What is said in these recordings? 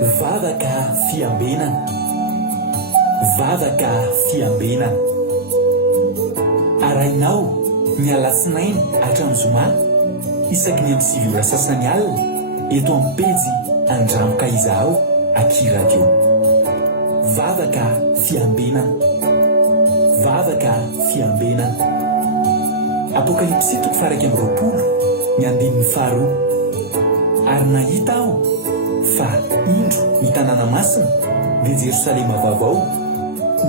Vavaka fiambenana, vavaka fiambenana. Arainao ny alatsinainy hatramin'ny zoma isaky ny amin'ny sivy ora sasany alina eto amin'ny pejy Andramboka Izaho Aky Radio. Vavaka fiambenana, vavaka fiambenana. Apokalipsy 1:20 ny andininy faharoa. Ary nahita aho fa indro ny tanàna masina dia Jerosalema vaovao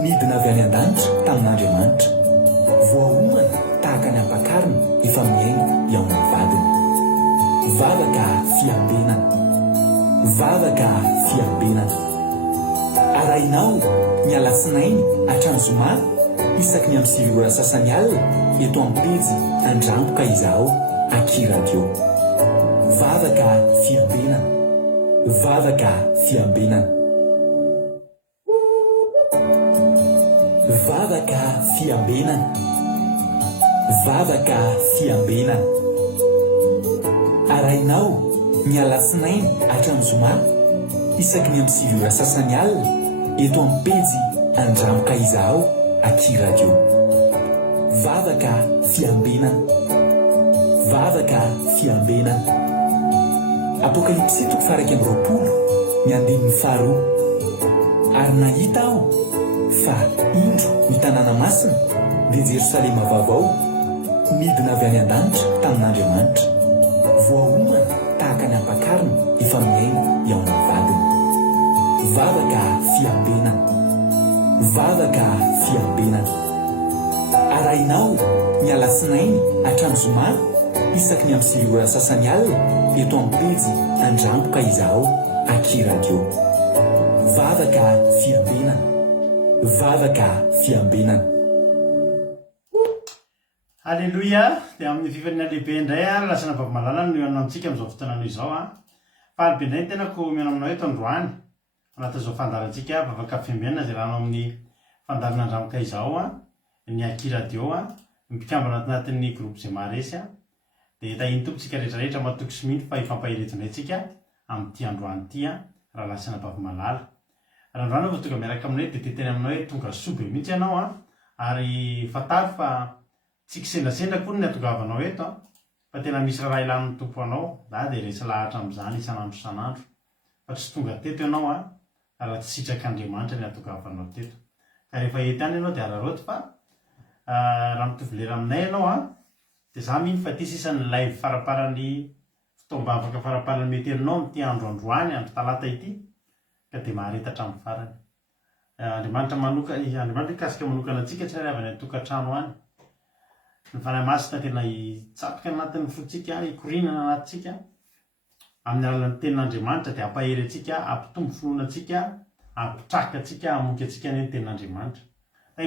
midina avy any an-danitra tamin'Andriamanitra, voaomana tahaka ny ampakarina efa miaingo eo amin'ny vadiny. Vavaka fiambenana, vavaka fiambenana. Arainao ny alatsinainy hatramin'ny zoma isaky ny amin'ny sivy ora sasany alina eto amin'ny pejy Andramboka Izaho Aky Radio. Vavaka fiambenana, vavaka fiambenana. Vavaka fiambenana, vavaka fiambenana. Arainao ny alatsinainy hatramin'ny zoma isaky ny amin'ny sivy ora sasany alina eto amin'ny pejy Andramboka Izaho Aky Radio. Vavaka fiambenana, vavaka fiambenana. Apokalipsy 1:20 ny andininy faharoa. Ary nahita aho fa indro ny tanàna masina dia Jerosalema vaovao midina avy any an-danitra tamin'Andriamanitra, voaomana tahaka ny ampakarina efa miaingo eo amin'ny vadiny. Vavaka fiambenana, vavaka fiambenana. Arainao ny alatsinainy hatramin'ny zoma isaky ny amin'ny sivy ora sasany alina eto amin'ny pejy Andramboka Izaho Aky Radio. Vavaka fiambenana, vavaka fiambenana. Alleluia. Dia amin'ny fifanina lehibe indray lasana vavamalala no mianana amintsika amin'izao fotoana izao faharobe indray ny tenako mianao aminao eto androany anatin'izao fandarantsika vavaka fiambenana izay rahanao amin'ny fandarana Andramboka Izaho ny Aky Radio mipikambana anatin'ny groupe izay maharesy dia tahiny tompontsika rehetrarehetra matoky sy mino fa ifampahiretinaytsika amin'ity androany ity raha lasana vavamalala. Raha androany vao tonga miaraka aminay dia teteny aminao hoe tonga soa be mihitsy ianao ary fataro fa tsy kisendasendra koa ny atongavanao eto fa tena misy raha ilan'ny tompo anao da dia resy lahatra amin'izany isan'andro isan'andro fa tsy tonga teto ianao raha tsy sitrak'Andriamanitra ny atongavanao teto. Ka rehefa eto ihany ianao dia araroty fa raha mitovy lera aminay ianao dia za mino fa ty sisan'ny live faraparany fotoam-bavaka faraparany mety aminao amin'ity androandroany andro talata ity ka dia mahareta hatramin'ny farany. Andriamanitra kasika manokana antsika tsy raha avy any an-tokantrano any. Ny fanahy masina tena hitsatoka anatin'ny fotsika, hikorinana anatintsika amin'ny alalan'ny tenin'Andriamanitra dia hampahery antsika, hampitombo finoanantsika, hampitraka antsika, hamoky antsika ny tenin'Andriamanitra.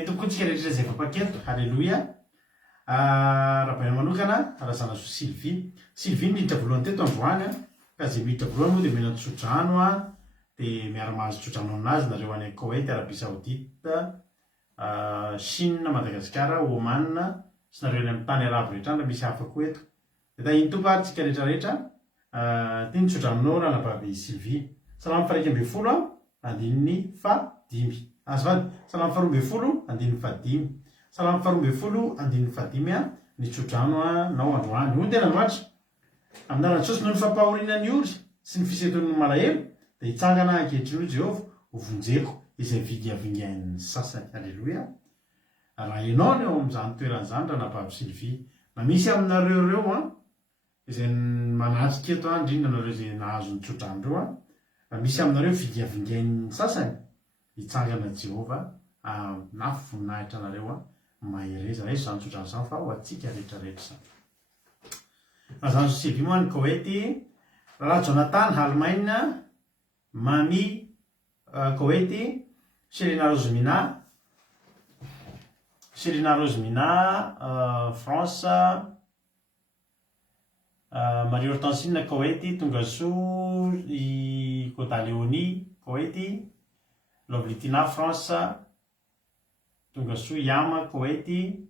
Itoko antsika rehetra izay fampaketo. Halleluia. Raha baina manokana raha zanaso Sylvie miditra voalohany teto androany ka izay miditra voalohany moa dia mena tsodrano dia miara-mahazo tsodrano aminazy nareo any Koweït, Arabie Saoudite, Chine, Madagasikara, Oman sy nareo any amin'ny tany arabo rehetra misy hafa koa eto. Dia tahiny tompo antsika rehetrarehetra ty nitsodranonao ranavavy Sylvie. Salamy faraika ambin'ny folo andininy fadimy. Azafady, salamy faharoa ambin'ny folo andininy fadimy. Salamy faharoa ambin'ny folo andininy fadimy nitsodrano nao androany. Hoy ny tena androatra amin'ny anarantsosy noho ny fampahoriana ny ory sy ny fiseton'ny malahelo dia hitsangana ankehitriny Jehovah ho vonjeko izay vingavingain'ny sasany. Alleluia. Raha ianao ny eo amin'izany toeran'izany ranavavy Sylvie, na misy aminareo ireo izay manatrika eto indrindra nareo izay nahazo ny tsodrano ireo raha misy aminareo vingavingain'ny sasany hitsangana Jehovah na voninahitra anareo mahereza na izy izany tsodrano izany fa ho antsika rehetrarehetra izany. Raha zany Sylvie moa ny Koweït, raha Jonathan Allemagne, Mami Koweït, Selina Rosemina France, Marie Hortensine Koweït, tonga soa i Koda Léonie Koweït, Lovlitina France, tonga soa Yama Koweït,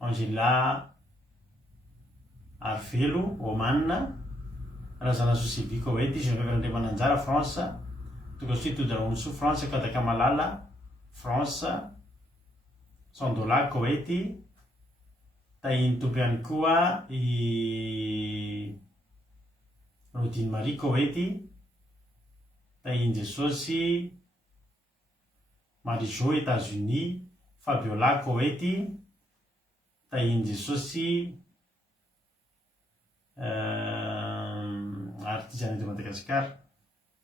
Angela Arvelo Oman, razana sosivy koety izy navevandremana anjara France tonga so itodiraonoso France kadaka malala France $100 koety tahiny tompo ihany koa i Rodine Marie koety tahiny Jesosy Marijo États-Unis Fabiola koety tahiny Jesosy artizany de Madagascar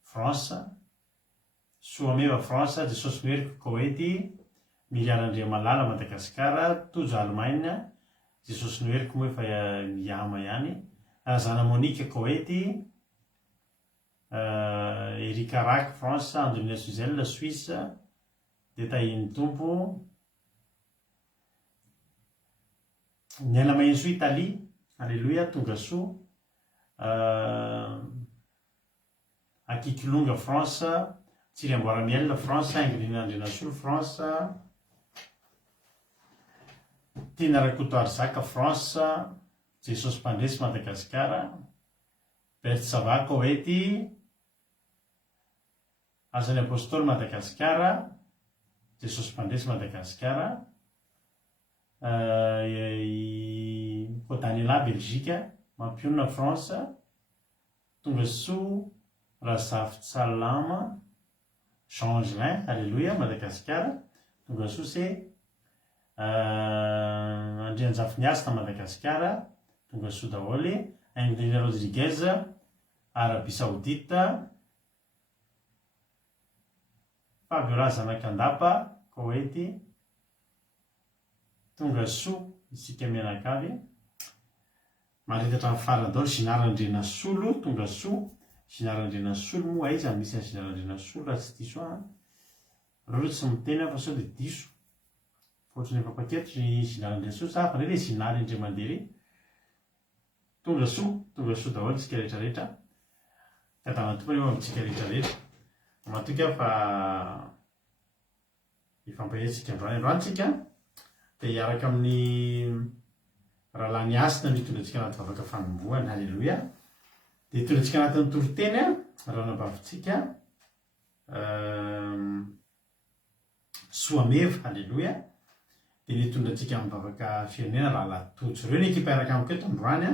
France Soameva France Jesosy Meriko koety Miriam Andrea Malala Madagascar Tojo Allemagne Jesosy Meriko moa efa miama ihany Zana Monique koety Erika Rack France Andonia Suzel Suisse de tahiny tompo Niala Maïnso Italie Alléluia tonga soa Akikilonga France Tsiriamboaramiel France Ingrid Andrenasolo France Tina Rakoto Arzaka France Jesosy Mpandresy Madagasikara Berty Sava koety Azany Apôstôly Madagasikara Jesosy Mpandresy Madagasikara Daniela Belgique Mampionina France tonga soa Razafy Salama Jean Angelin Alléluia Madagasikara tonga soa se Andrianjafy Niasina Madagasikara tonga soa daholy Angelina Rodriguez Arabie Saoudite Fabiola Zanakandapa koety tonga soa isika mianakavy maritatra amin'ny farany daholo Zinarandrenasolo tonga soa Zinarandrenasolo moa aiza misy ny Zinarandrenasolo raha tsy diso reo tsy miteny fa sao dia diso fôtrany efa paketo ny Zinarandrenasolo sa hafa neny Zinary indray mandeha tonga soa daholo tsika rehetrarehetra ka tana tompony eo amintsika rehetrarehetra matoka fa ifampahentsika androantsika dia hiaraka amin'ny rahalahy niasina mitondratsika anaty vavaka fanombohana Halleluia dia hitondratsika anatin'ny toroteny raha nabavitsika Soameva Halleluia dia nitondratsika amin'ny vavaka firenena rahalahy Tojo ireo ny ekipa iaraka amiko eto androany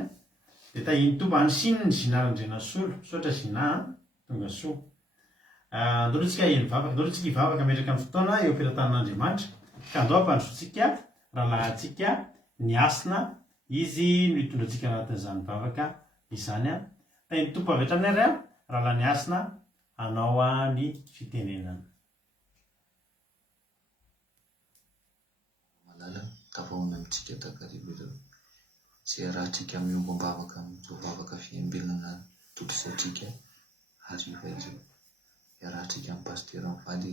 dia tahiny tomba ansininy ny Zinarandrenasolo sotra Zina tonga soa andorotsika eny vavaka andorotsika ivavaka metraka amin'ny fotoana eo ampitantan'Andriamanitra ka andao ampandrotsika rahalahintsika niasina izy no hitondratsika anatin'izany vavaka izany tahiny tompo avy hatramin'ny ary rahalahy niasina hanao ny fitenenana malala tavaona amintsika takarivo ireo izay rahantsika miombam-bavaka amin'izao vavaka fiambinana tokisatrika hariva ireo iarahantsika amin'ny pastera mivaly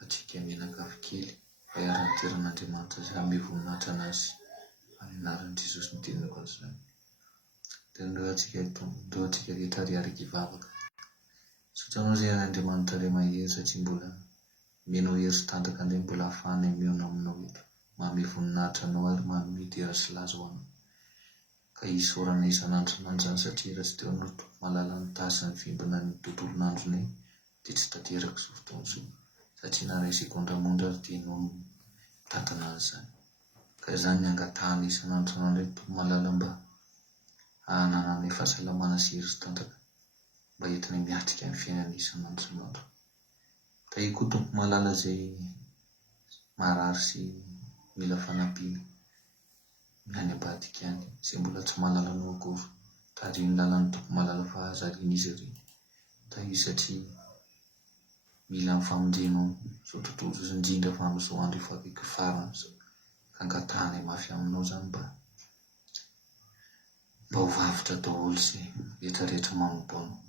atsika mianakavy kely fa iarahan-teran'Andriamanitra izay hamevoninahitra anazy amin'ny anaran'i Jesosy ny tenako an'izany dia ndreo atsika rehetra riaraka ivavaka sotranao izay an'Andriamanitra ilay mahery satria mbola menao hery sy tantaka indray mbola ahafahana miona aminao eto mahamevoninahitra anao ary mahamedera sy laza ho anao ka isorana isan'andro zany satria raha tsy teo anao malala ny tasy ny fimbina ny tontolon'andronay dia tsy tanteraka izao fotoana izao satria na ray sekondra monja ary dia enao mitantana an'izany ka izany ny angatahana isan'andro sanao indray toa malala mba hananany fahasalamana sy hery sy tantaka mba entina miatrika amin'ny fiainana isan'andro san'andro ka io koa tompo malala izay marary sy mila fanampiana ny any ambadika any izay mbola tsy malalanao akory tario ny lalany tompo malala fa azariana izy ary taio satria mila amin'ny famonjenao zao tontolo zao indrindra fa amin'izao andro efa akaiky farany zao ka angatahana mafy aminao zany mba ho vavitra daholo izay rehetrarehetra manompo anao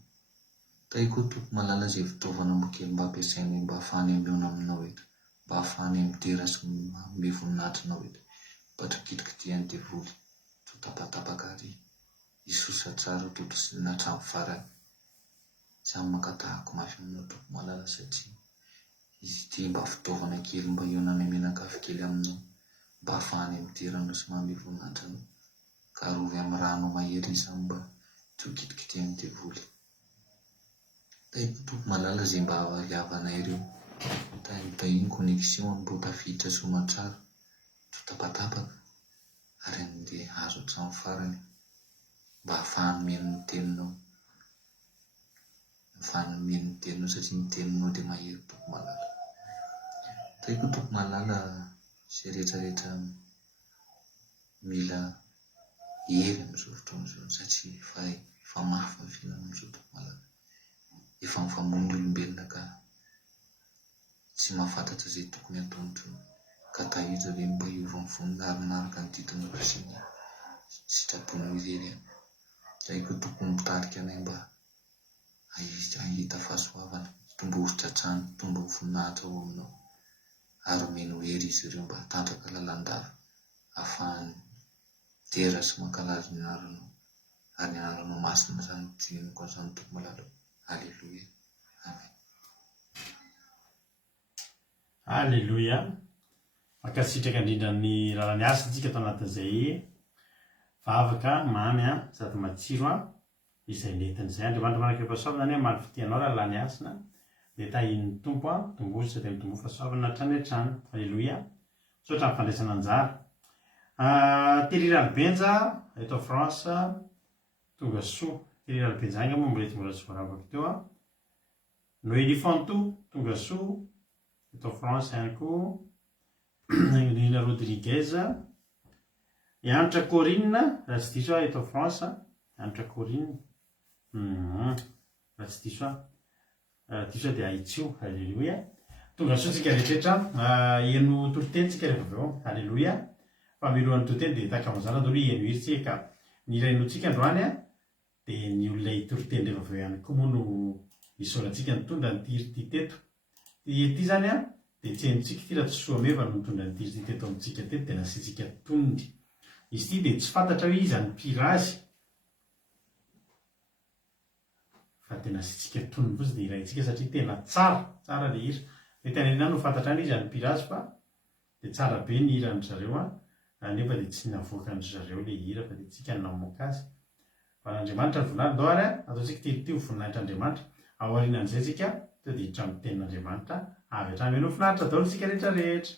ka io koa tompo malala izay fitaovana mokely mba ampiasainay mba ahafahany miona aminao eto mba ahafahany midera sy mevoninahitra anao eto mba trokitikitiany devoly to tapatapaka ary Jesosy atsara toto sy natramo farany izany mankatahako mafy aminao tompo malala satria izy ity mba fitaovana kely mba ionany menakavy kely aminao mba ahafahany miderana sy mamevoninahitra anao ka rovy amin'ny rano mahery izany mba tsy ho kitikitihany devoly. Tompo malala zay mba haliavana ireo. Iny connexion amin'ireo tafiditra somatsara tsy ho tapatapaka ary andeha azo hatramin'ny farany mba hahafahany meno ny teninao. Hahafahany meno ny teninao satria ny teninao dia mahery tompo malala. Taiko tompo malala izay rehetrarehetra mila hery amin'izao fotoana izao satria efa mafy ny fiainana amin'izao tompo malala. Efa mifamono olombelona ka tsy mahafantatra izay tokony ataony intsony ka tahitra hoe mba hiova amin'ny voninahiraraka ny didinao sy ny sitraponao irery. Taiko tokony mitarika anay mba hahita fahasoavana, tombo hositratrany, tombo voninahitra ao aminao ary meno hery izy ireo mba tandraka lalandava ahafahany tera sy mankalazy ny anaranao ary ny anaranao masina zany diniko an'izany tompo malala. Alleluia. Amen. Alleluia. Mankasitraka indrindra ny lalany asa tsika atao anatin'izay vavaka mamy sady matsiro izay nentin'izay. Andriamanitra manaka fahasoavana any maly fitianao lalany asina dia tahin'ny tompo tombositra dia mitombo fahasoavana hatrany hatrany. Alleluia. Misaotra amin'ny fandraisana anjara. Teriralibenja eto France tonga soa. Teriralibenja anga moa mbola mbola tsy voaravaka teo. Noélie Fantou tonga soa eto France ihany koa. Nina Rodriguez, Antra Corinne raha tsy diso eto France. Antra Corinne raha tsy diso diso dia Aitsio. Alleluia. Tonga soa tsika rehetrarehetra. Eno toloteny tsika rehefa avy eo. Alleluia. Fa milohan'ny toloteny dia takamazana daholo eno hiritsika. Ny rainontsika androany dia ny olona itoroteny rehefa avy eo ihany koa moa no isaorantsika nitondra ny tirity teto. Ity zany dia tsy haintsika ity raha tsy soa meva no nitondra ny tirity teto amintsika teto dia nasitsika tondy. Izy ity dia tsy fantatra hoe iza ny pirazy fa tena nasitsika tondy fotsy dia iraintsika satria tena tsara ilay hira. Mety any ihany no fantatra any izy ny pirazy fa dia tsara be ny hira ny zareo nefa dia tsy navoaka ny zareo ilay hira fa dia tsika namoaka azy. Fa n'Andriamanitra ny voninahitra doara ataontsika tirity ho voninahitran'Andriamanitra. Aorianan'izay tsika dia hiditra amin'ny tenin'Andriamanitra avy hatrany hoe nofinahitra daholo tsika rehetrarehetra.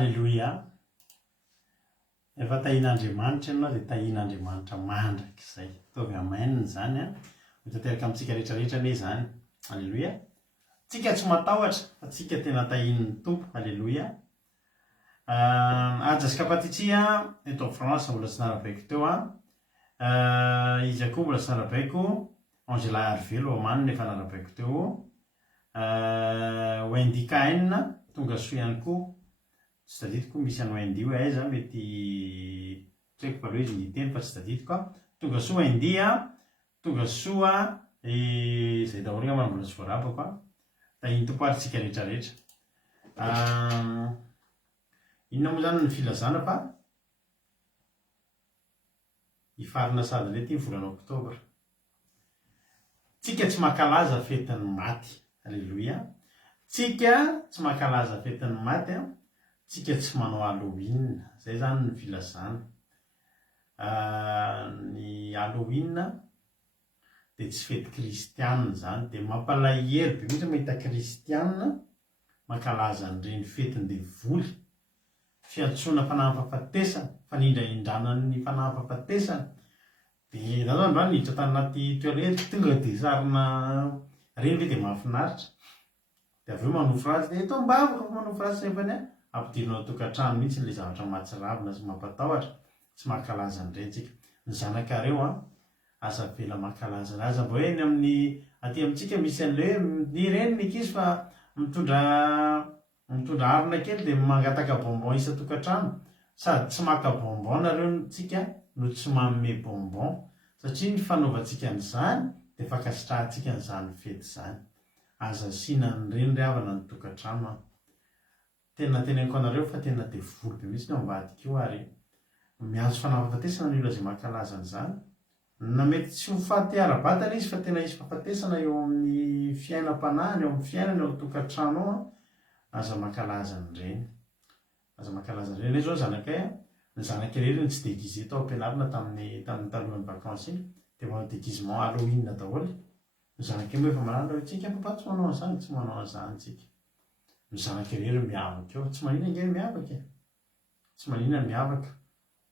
Alleloia. Efa tahian'Andriamanitra ianao dia tahian'Andriamanitra mandraka izay. Ataovy amainina izany a. Mitateraka amintsika rehetrarehetra anie izany. Alleloia. Tsika tsy matahotra fa tsika tena tahian'ny Tompo. Alleloia. Aja Kapatitsia eto en France mbola tsy narabaiko teo a. Izy akoho mbola tsy narabaiko. Angela Arvelo Oman efa narabaiko teo. Wendy Kain tonga soa ihany koa. Tsy tadidiko misy any Wendy io aiza mety tsy haiko fa loha izy niteny fa tsy tadidiko a. Tonga soa Wendy a. Tonga soa izay daholo angamba mbola tsy voarabako a. Tahiny tompo ary tsika rehetrarehetra. Inona moa zany ny filazana fa hifarina sady lety volana Oktobra. Tsika tsy mankalaza fetin'ny maty. Alleloia. Tsika tsy mankalaza fetin'ny maty a. Tsika tsy manao Halloween. Zay zany ny filazana. Ny Halloween dia tsy fety kristianina zany. Dia mampalahelo be mihitsy mahita kristianina mankalaza an'ireny fetin'ny devoly. Fiantsoana fanampahafatesana, fanindraindrana ny fanampahafatesana. Dia za zany rano hiditra tany anaty toerana tonga dia sarina reny ve dia mahafinaritra. Dia avy eo manofo azy dia eto mbavaka manofo azy nefa ny ampidirinao tokantrano mihitsy ilay zavatra mahatsiravina sy mampatahotra. Tsy mankalaza an'ireny tsika. Ny zanakareo a aza vela mankalaza azy. Mbo hoe ny amin'ny aty amintsika misy an'ilay hoe ny reny ny ankizy fa mitondra harina kely dia mangataka bonbon isa tokantrano. Sady tsy maka bonbon nareo tsika no tsy manome bonbon. Satria ny fanaovantsika an'izany dia fankasitrahantsika an'izany fety izany. Aza asiana an'ireny ry havana ny tokantrano. Tena teneniko anareo fa tena devoly be mihitsy ny ao ambadika io ary miantso fanampahafatesana ny olona izay mankalaza an'izany. Na mety tsy ho faty ara-batana izy fa tena isy fahafatesana eo amin'ny fiainam-panahiny, eo amin'ny fiainana, eo an-tokantrano ao. Aza mankalaza an'ireny. Aza mankalaza an'ireny. Ilay zao zanakay ny zanak'irery tsy déguisé tao am-pianarana tamin'ny talohan'ny vakansy iny. Dia manao déguisement Halloween daholo. Ny zanakay moa efa manaraka hoe tsika papa tsy manao an'izany, tsy manao an'izany tsika. Ny zanak'irery miavaka eo. Tsy maninona ange miavaka e. Tsy maninona miavaka.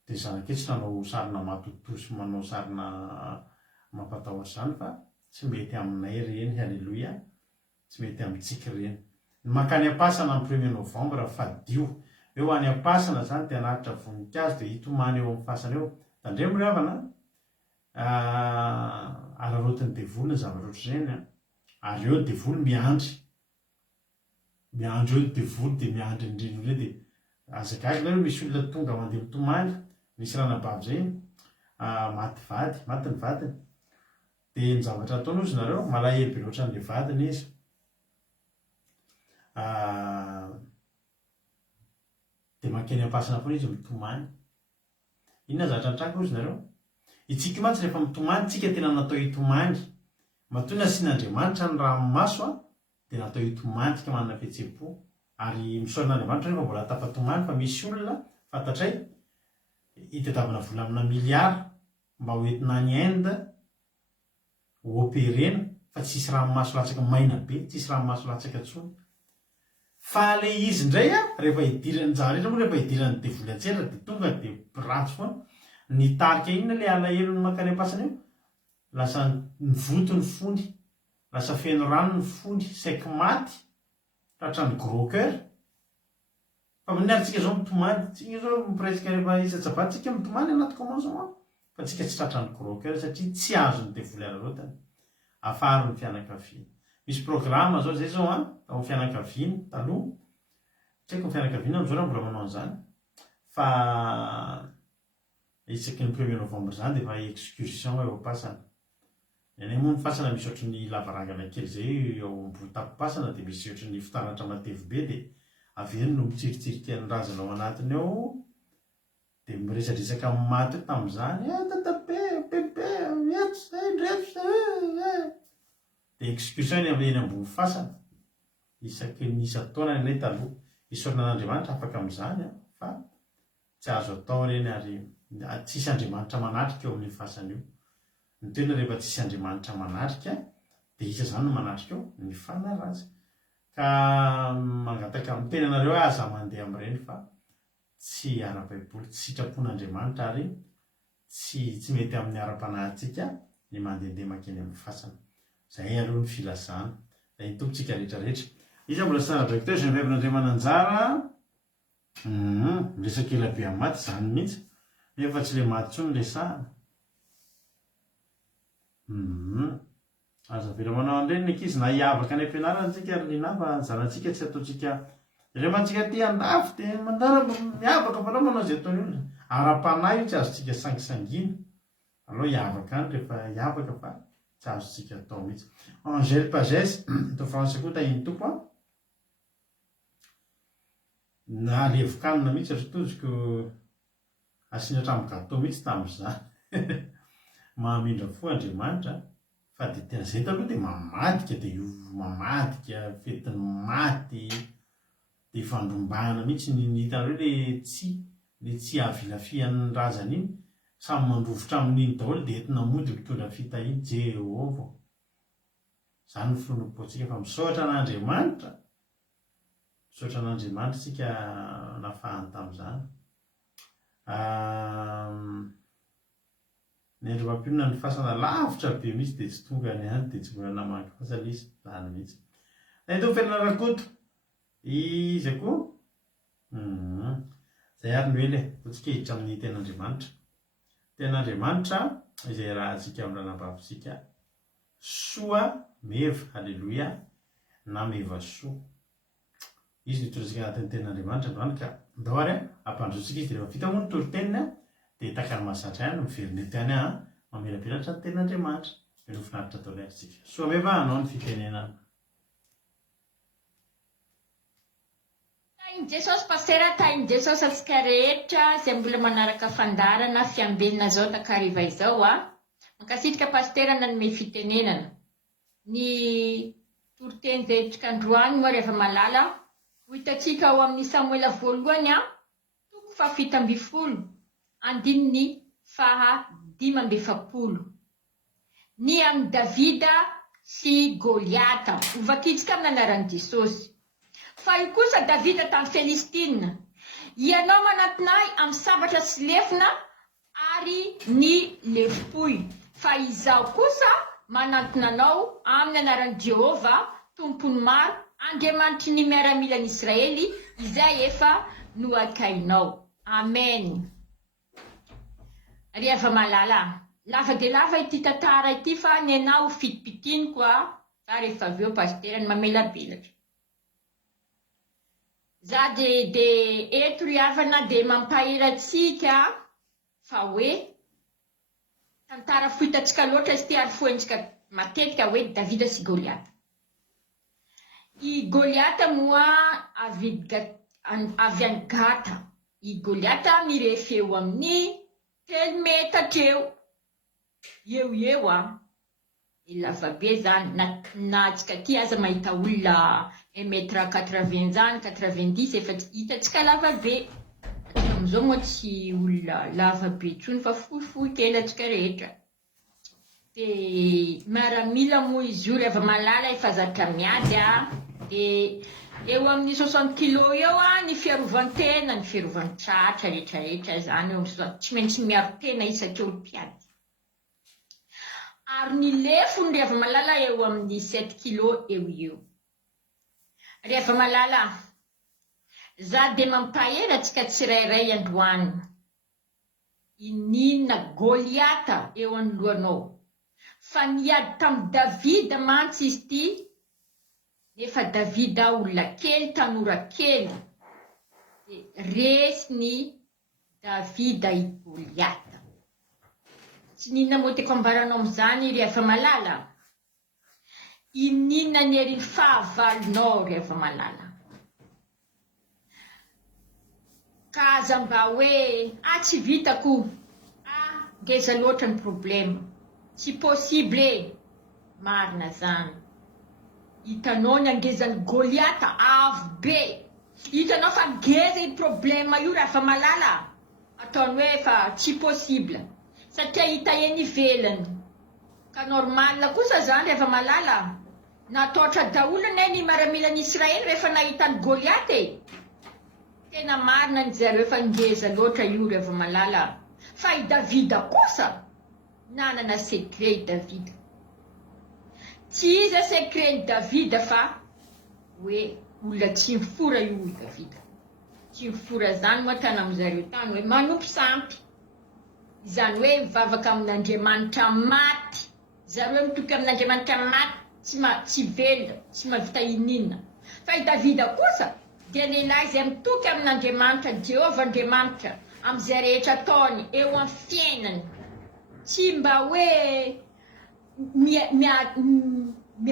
Dia zanakay tsy nanao sarina matoto sy manao sarina mampatahotra izany fa tsy mety aminay ireny. Alleloia. Tsy mety amintsika ireny. Ny mankany Ampasana amin'ny 1er Novembre fadio. Eo any Ampasana zany dia hanaritra voninkazo dia hitomany eo amin'ny fasana eo. Tandremo ry havana. Ararotiny devoly ny zavatra ohatr'ireny. Ary eo devoly miandry. Miandry eo devoly dia miandry indrindra ireny dia azakazaka ilay misy olona tonga mandeha mitomany. Misy ranabavy zay maty ny vadiny. Dia ny zavatra ataony ozy nareo malahelo be loatra an'ilay vadiny izy. Dia mankeny Ampasana foana izy mitomany. Inona zavatra nitranga ozy nareo? Itsika mantsy rehefa mitomany, tsika tena natao hitomany. Matoa nasian'Andriamanitra ny ranomaso a dia natao hitomany tsika manana fihetseham-po. Ary misaoran'Andriamanitra rehefa mbola tapatomany fa misy olona fantatray hitadiavana vola amina miliara mba hoentina any Inde operena fa tsisy ranomaso latsaka maina be, tsisy ranomaso latsaka intsony. Fa ilay izy indray a rehefa hidirany rehetra moa rehefa hidirany devoly an-tsena dia tonga dia ratsy foana. Ny tarika inona ilay alahelo ny mankany Ampasana eo? Lasa nivoto ny fony, lasa feno rano ny fony, saika maty, tratra ny gros cœur. Fa maninona tsika izao mitomany? Tsika izao presque rehefa isa-tsabata tsika mitomany anaty commencement. Fa tsika tsy tratra ny gros cœur satria tsy azo ny devoly ararotany. Afaro ny fianakaviana. Misy programma zao zay zao ao amin'ny fianakaviana taloha. Tsy haiko ny fianakaviana amin'izao raha mbola manao an'izany. Fa isaky ny 1er Novembre zany dia efa excursion eo Ampasana. Any moa ny fasana misy ohatran'ny lavarangana kely zay eo am-tapim-pasana dia misy ohatran'ny fitaratra matevy be dia averiny no mitsiritsirika ny razana ao anatiny ao. Dia miresadresaka amin'ny maty tamin'izany. Tatabe, bebe, dia excursion eny ambony fasana. Isaky ny isa-taona ny taloha. Isaorana an'Andriamanitra afaka amin'izany fa tsy azo atao ireny ary tsisy Andriamanitra manatrika eo amin'ny fasana io. Ny toerana rehefa tsisy Andriamanitra manatrika dia isa izany no manatrika eo ny fanaraza. Ka mangataka amin'ny tena anareo aza mandeha amin'ireny fa tsy ara-baiboly tsy sitrapon'Andriamanitra ary tsy mety amin'ny ara-panahintsika ny mandehandeha makeny amin'ny fasana. Izay aloha ny filazana. Izay tompontsika rehetrarehetra. Izy mbola sanadrakiteo izay mivaivon'Andriamana anjara miresaka ela be amin'ny maty izany mihitsy nefa tsy le maty tsony le sahana. Aza vela manao an'ireny ny ankizy na hiavaka any am-pianarana antsika ary ny nama zanantsika tsy ataontsika izay mantsika ty andafy dia mandara miavaka fa manao izay ataony olona. Ara-panahy io tsy azontsika sangisangina. Aleo hiavaka any rehefa hiavaka fa tsy azontsika atao mihitsy. Angèle Pagès to français koa tahiny tompo a. Na levokanina mihitsy ry toziko asiana hatramin'ny gâteau mihitsy tamin'izany. Mahamindra fo Andriamanitra fa dia tena izay taloha dia mamadika dia mamadika fetiny maty dia fandrombahana mihitsy ny hitanareo le tsy avilafian'ny razana iny samy mandrovotra amin'iny daholo dia entina mody mitondra fitahiny Jehovah. Izany ny filonom-poantsika fa misaotra an'Andriamanitra. Misaotra an'Andriamanitra tsika nafahany tamin'izany. Ny andro mampionona ny fasana lavitra be mihitsy dia tsy tonga any any dia tsy mbola namangy fasana izy izany mihitsy. Itony Fianaranakoto izy koa izay ary no ely totsika hiditra amin'ny ten'Andriamanitra. Ten'Andriamanitra izay rahantsika amin'ny ranam-bavitsika soa meva, halleloia, na meva soa. Izy nitondratsika anatin'ny ten'Andriamanitra androany ka ndao ary ampandrotsika izy dia rehefa vita moa ny torotenina dia takany mahazatra ihany miverina eto ihany mamelapelatra ny ten'Andriamanitra. Mino finaritra atao ilaitsika. Soa meva hanao ny fitenenana. Tainy Jesosy pasera, tainy Jesosy antsika rehetra izay mbola manaraka fandarana fiambelona zao takariva izao a. Mankasitrika pastera nanome fitenenana. Ny toriteny izay hiditra androany moa rehefa malala ho hitantsika ao amin'ny Samuela voalohany a 7:12 andininy 5:7. Ny amin'ny Davida sy Goliata hovakitsika amin'ny anaran'i Jesosy. Fa io kosa Davida tamin'ny Felistina. Ianao manatinay amin'ny sabatra sy lefina ary ny lefipoy. Fa izaho kosa manatonanao amin'ny anaran'i Jehovah tompony maro, Andriamanitry ny miaramilan'i Israely izay efa noakainao. Amen. Rehefa malala, lava dia lava ity tantara ity fa ny anao fitipitiny koa fa rehefa avy eo pastera ny mamelabelatra. Za dia eto ry havana dia mampaherantsika fa hoe tantara fohitantsika loatra izy ty ary fohantsika matetika hoe Davida sy Goliata. I Goliata moa avy any Gata. I Goliata mirefy eo amin'ny 3 metatra eo a. Lava be zany na antsika ty aza mahita olona 1m80 zany 90 efa hitantsika lava be. Amin'izao moa tsy olona lava be tsony fa fohifohy kely antsika rehetra. Dia miaramila moa izy io rehefa malala efa zatra miady a. Dia eo amin'ny 60 kilo eo a ny fiarovan-tena, ny fiarovan-tratra rehetrarehetra zany eo amin'ny tsy maintsy miaro tena isaky olo-mpiady. Ary ny lefony rehefa malala eo amin'ny 7 kilo eo. Rehefa malala, za dia mampaherantsika tsirairay androany. Ininona Goliata eo anoloanao. Fa niady tamin'i Davida mantsy izy ty. Nefa Davida olona kely, tanora kely. Resy ny Davida i Goliata. Tsy ninona moa tiako ambaranao amin'izany rehefa malala. Ininona ny ery fahavalonao rehefa malala. Ka aza mba hoe, tsy vitako. Ngeza loatra ny problema. Tsy possible. Marina zany. Hitanao ny angezan'ny Goliata avo be. Hitanao fa ngeza i problema io rehefa malala. Ataony hoe fa tsy possible. Satria hita eny ivelany. Ka normal kosa zany rehefa malala. Nataotra daholo ny miaramilan'i Israely rehefa nahitany Goliata. Tena marina ny zareo fa ngeza loatra io rehefa malala. Fa i Davida kosa, nanana sekre i Davida. Tsy iza sekre ny Davida fa hoe olona tsy mifora io i Davida. Tsy mifora zany moa tany amin'izareo tany hoe manompo sampy. Izany hoe mivavaka amin'Andriamanitra maty. Zareo mitoky amin'Andriamanitra maty, tsy velona, tsy mahavita ininana. Fa i Davida kosa dia lehilahy izay mitoky amin'Andriamanitra, Jehovah Andriamanitra, amin'izay rehetra ataony eo amin'ny fiainany. Tsy mba hoe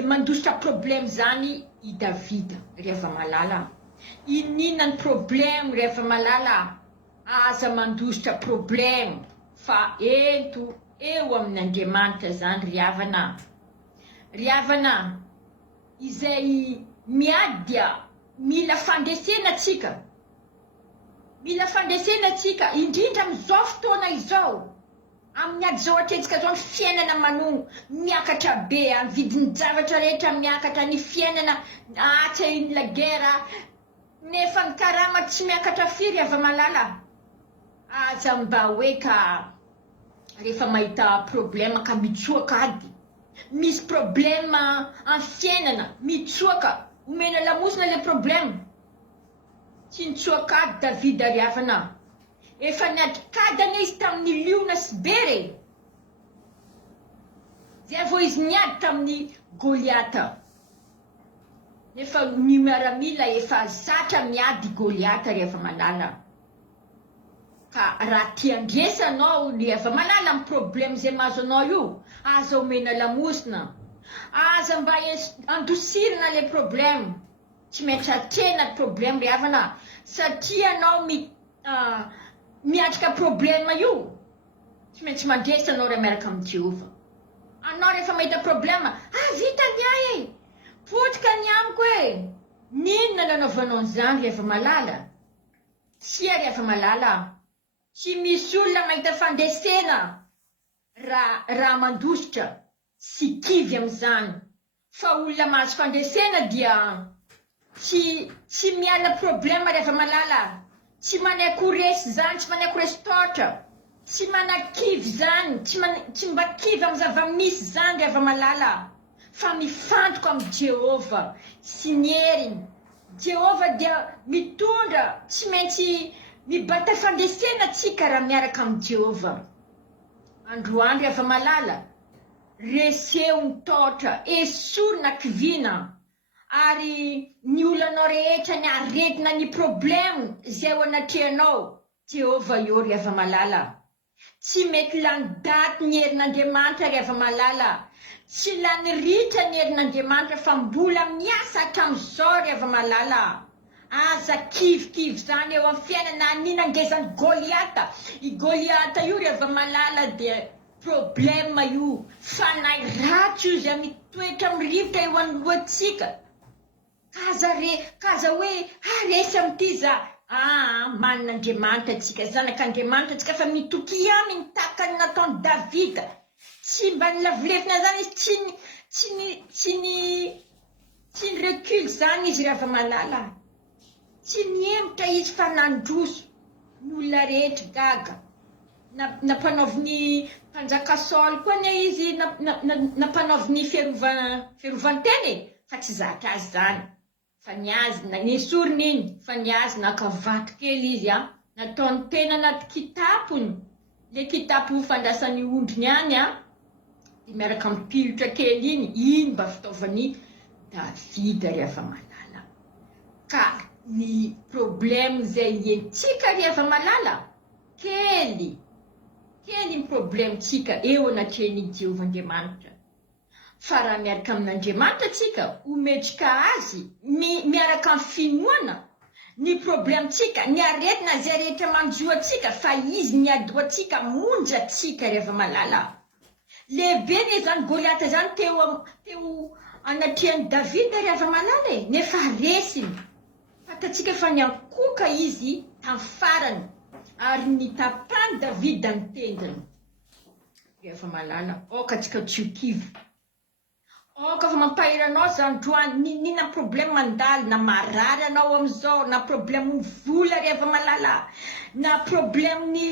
mandositra problème zany i Davida rehefa malala. Ininona ny problème rehefa malala? Aza mandositra problème fa ento eo amin'Andriamanitra zany ry havana. Ry havana, izay miady dia mila fandresena tsika. Mila fandresena tsika indrindra amin'izao fotoana izao. Amin'ny ady zao atrentsika zao ny fiainana manono miakatra be, amin'ny vidin'ny zavatra rehetra miakatra, ny fiainana atsahin'ny la guerre, nefa ny karama tsy miakatra firy avy malala. Aza mba hoe ka rehefa mahita problème ka mitsoaka ady. Misy problème amin'ny fiainana, mitsoaka, omena lamosina le problème. Tsy nitsoaka ady Davida ry havana. Efa niadikadana izy tamin'ny liona sy bere. Zay vao izy niady tamin'ny Goliata. Nefa ny miaramila efa zatra miady Goliata rehefa malala. Ka raha tia andresanao rehefa malala amin'ny problème zay mahazo anao io, aza omena lamosina. Aza mba andosirina le problème. Tsy maintsy atrena problème ry havana. Satria anao miatrika problème io, tsy maintsy mandresa anao raha miaraka amin'ny Jehovah. Anao rehefa mahita problème, vita niay, potika ny amiko e. Ninona nanaovanao an'izany rehefa malala? Tsia rehefa malala. Tsy misy olona mahita fandresena raha mandositra sy kivy amin'izany. Fa olona mahazo fandresena dia tsy miala problème rehefa malala. Tsy manaiky resy zany, tsy manaiky resy totra. Tsy manakivy zany, tsy mba kivy amin'ny zava-misy zany rehefa malala. Fa mifantoka amin'ny Jehovah sy ny heriny. Jehovah dia mitondra, tsy maintsy mibata fandresena tsika raha miaraka amin'ny Jehovah. Androany rehefa malala, reseo ny totra, esorina kiviana. Ary ny olonao rehetra ny aretina ny problème zay ao anatrehanao, Jehovah io rehefa malala. Tsy mety lany daty ny herin'Andriamanitra rehefa malala. Tsy lany ritra ny herin'Andriamanitra fa mbola miasa hatramin'izao rehefa malala. Aza kivikivy zany eo amin'ny fiainana ninangezan'ny Goliata. I Goliata io rehefa malala dia problème io. Fanahy ratsy io zay mitoetra mirivotra eo anoloantsika. Kaza hoe resy amin'ity za. Manin'Andriamanitra tsika, zanak'Andriamanitra tsika fa mitoky aminy tahaka ny nataony Davida. Tsy mba nilavilefina zany izy, tsy ny recul zany izy rehefa malala. Tsy niemotra izy fa nandroso ny olona rehetra gaga. Napanaovy ny mpanjaka Saoly koa ne izy, napanaovy ny fiarovan-teny, fa tsy zatra azy zany. Fa niazy, nesoriny iny, fa niazy nakavato kely izy, nataony tena anaty kitapony. Le kitapo fandrasany ondriny any, dia miaraka amin'ny pilotra kely iny mba fitaovany Davida rehefa malala. Ka ny problème zay entsika rehefa malala, kely ny problème tsika eo anatrehan'i Jehovah Andriamanitra. Fa raha miaraka amin'Andriamanitra tsika, ometrika azy, miaraka amin'ny finoana, ny problème tsika, ny aretina zay rehetra manjoatsika, fa izy ny adoatsika monja tsika rehefa malala. Lehibe ne zany Goliata zany teo anatrehan'i Davida rehefa malala e, nefa resiny. Fatatsika fa niankoka izy tamin'ny farany, ary nitapany Davida ny tendany rehefa malala. Oka tsika tsy ho kivy. Ka fa mampahiranao zany droany nina problème mandalo na marary anao am'izao na problème ny vola rehefa malala na problème ny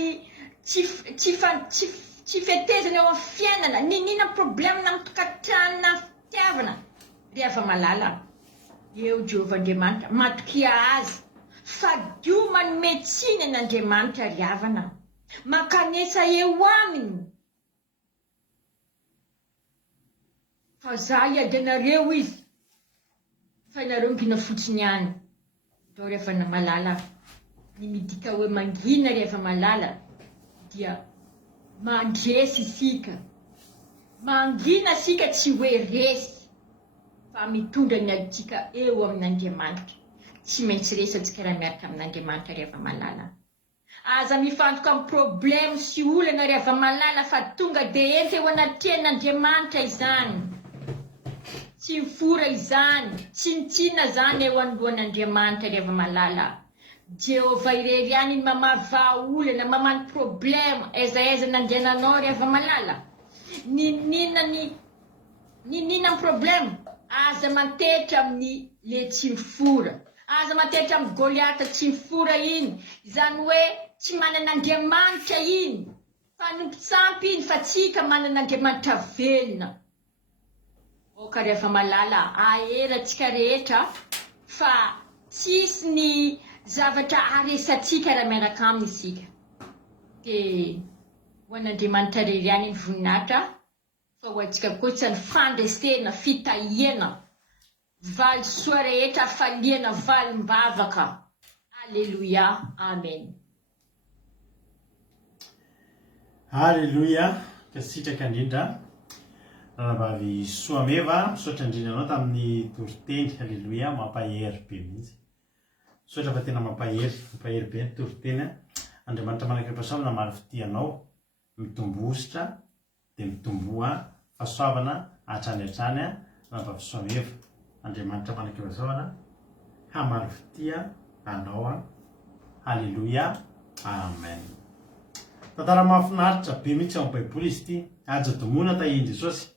tsy fetezana eo amin'ny fiainana nina problème na mitokatrano na fitiavana rehefa malala eo Jehovah-Andriamanitra matokia azy fa dio manome tsiny an'Andriamanitra ry havana makanesa eo aminy fa za iadianareo izy fa ianareo migina fotsiny ihany atao rehefa na malala ny midika hoe mangina rehefa malala dia mandresy isika mangina sika tsy hoe resy fa mitondra ny atsika eo amin'Andriamanitra tsy maintsy resantsika raha miaraka amin'Andriamanitra rehefa malala aza mifantoka amin'ny problème sy olana rehefa malala fa tonga dia enta eo anatrian'Andriamanitra izany tsy mifora izany tsy mitsinna zany eo anoloan'Andriamanitra rehefa malala Jehova irery ihany mamava olana mamano problème aiza nandehananao rehefa malala ninina ny problème aza mantetra amin'ny le tsy mifora aza mantetra amin'ny Goliata tsy mifora iny izany hoe tsy manan'Andriamanitra iny fa nompitsampy iny fa tsika manan'Andriamanitra velona ka rehefa malala aherantsika rehetra fa tsisy ny zavatra aresantsika raha miaraka aminy isika dia ho an'Andriamanitra rery ihany ny voninahitra fa ho antsika kosa ny fandresena fitahiana valy soa rehetra faliana valim-bavaka alleluia amen alleluia ka sitraka indrindra rahavavy soameva misaotra indrindra anao tamin'ny toriteny alleluia mampahery be mihitsy misaotra fa tena mampahery be ny toriteny Andriamanitra manakaripasamina marifitianao mitombositra dia mitomboa fahasoavana hatrany rahavavy soameva Andriamanitra manakaripasamina hamarifitia anao alleluia amen tantara mahafinaritra be mihitsy amin'ny baiboly izy ity aja-domoana tahiny Jesosy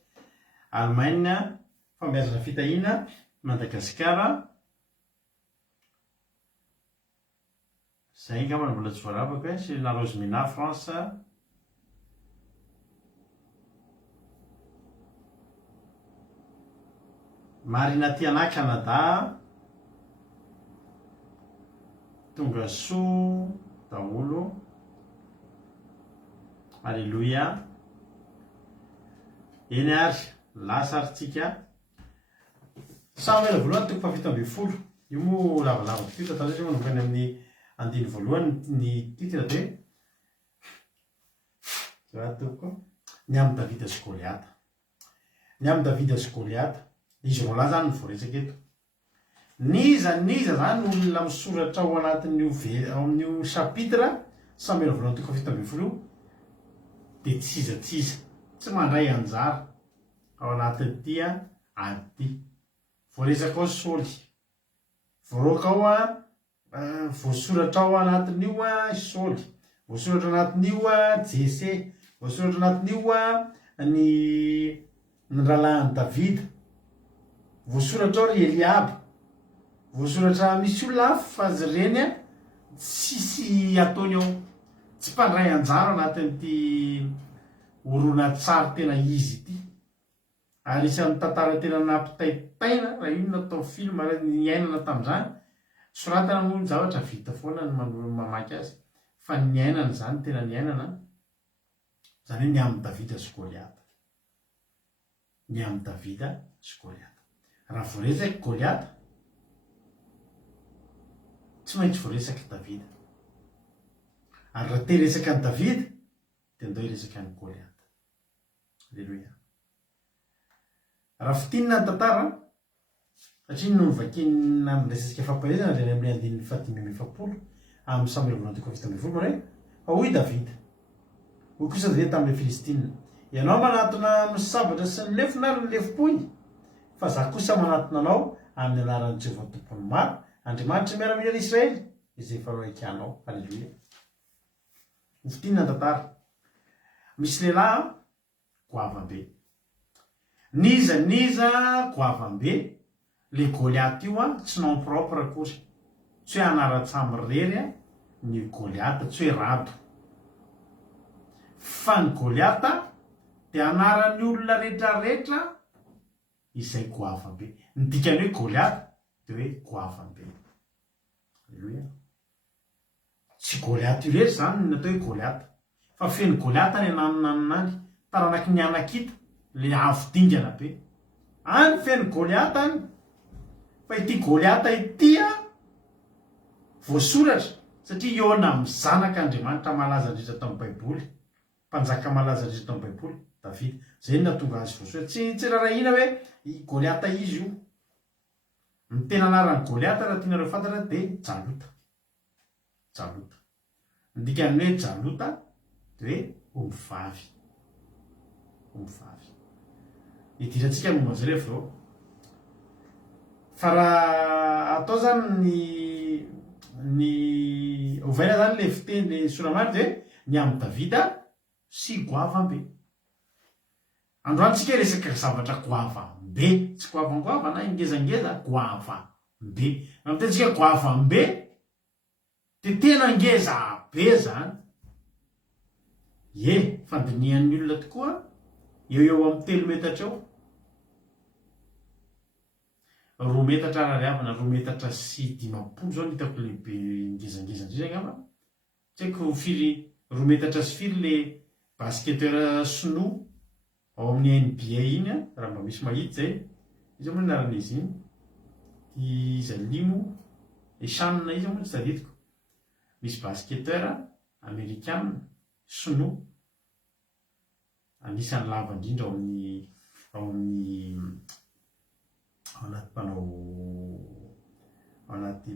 Allemagne fambeazana fitahiana Madagasikara zay angambany mbola tsy voaravaka sy la Rosemina France Marina Tiana Canada Tongasoa daholo alleluia eny ary lasa aritsika samela voalohany toko fafito amby folo io moa lavalava tititra tazay manomboka amin'ny andiny voalohany ny tititra dia raha toko ny amin'ny Davida sy Goliata ny amin'ny Davida sy Goliata izy roalahy zany voaresaka eto niza zany olona misoratra ao anatin'io chapitre samela voalohany toko fafito amby folo dia tsiza tsy mandray anjara ao anatin'ity ady voaresaka ao Saoly voaroka ao voasoratra ao anatin'io Saoly voasoratra anatin'io Jesse voasoratra anatin'io ny rahalahin'i Davida voasoratra ao ry Eliaba voasoratra misy olona hafa fa azy ireny tsisy ataony ao tsy mpandray anjara anatin'ity orona tsara tena izy ity ary isan'ny tantara tena nampitaitaina raha io natao film ny ainana tamin'izany soratana moa ny zavatra vita foana ny mamaky azy fa ny ainana zany tena ny ainana zany hoe ny amin'ny Davida sy Goliata ny amin'ny Davida sy Goliata raha voaresaka Goliata tsy maintsy voaresaka Davida ary raha te resaka ny Davida dia andao hiresaka ny Goliata alleluia raha fitinina ny tantara satria novakina amin'ny resaka fampaherezana dia amin'ny andininy fahadimy amby efapolo amin'ny Samuel voalohany toko fafito amby folo hoe hoy Davida hoy kosa Davida tamin'ny Filistina ianao manatona amin'ny sabatra sy ny lefo na ny lefo-poy fa za kosa manatona anao amin'ny anaran'i Jehovah tompony maro Andriamanitra miaramila Israely izay faroaikanao alleluia fitinina tantara misy lehilahy goava be niza goavambe le Goliath io a tsy nom propre akory tsy hoe anara-tsamyrery a ny Goliath tsy hoe rado fa ny Goliath dia anaran'ny olona rehetrarehetra izay goavambe ny dikany hoe Goliath dia hoe goavambe. Alleluia. Tsy Goliath io rery zany ny natao hoe Goliath fa feno Goliath ny ananonanonany taranaky ny anakita le avo dingana be any feno Goliath any fa ity Goliath ity a voasoratra satria Iona amin'ny zanak'Andriamanitra malaza indrindra tao amin'ny Baiboly, mpanjaka malaza indrindra tao amin'ny Baiboly, Davida. Zay no nahatonga azy voasoratra. Tsy rarahina hoe Goliath izy io. Ny tena anaran'ny Goliath raha tianareo fantatra dia Jalota. Jalota. Ny dikan'ny hoe Jalota dia hoe ombivavy. Ombivavy. Idirantsika momba an'izay rehefa ao. Fa raha atao zany ny ovaina zany le fiteny soramamy dia ny amin'ny Davida sy goavambe. Androantsika resaka zavatra goavambe, tsy goavangoava na ingezangeza, goavambe. Amitentsika goavambe dia tena ngeza be zany. Fandinihan'ny olona tokoa eo amin'ny 3 metatra eo. 2 metatra ariavana, 2 metatra sy 5 zao hitako lehibe ngezangeza indrindra angamba. Tsy haiko firy 2 metatra sy firy le basketteur sinoa ao amin'ny NBA iny a, raha mba misy mahita zay. Izy moa naran'izy iny. Izalimo Eshanina izy moa tsy tadidiko. Misy basketteur amerikanina sinoa. Anisan'ny lava indrindra ao anaty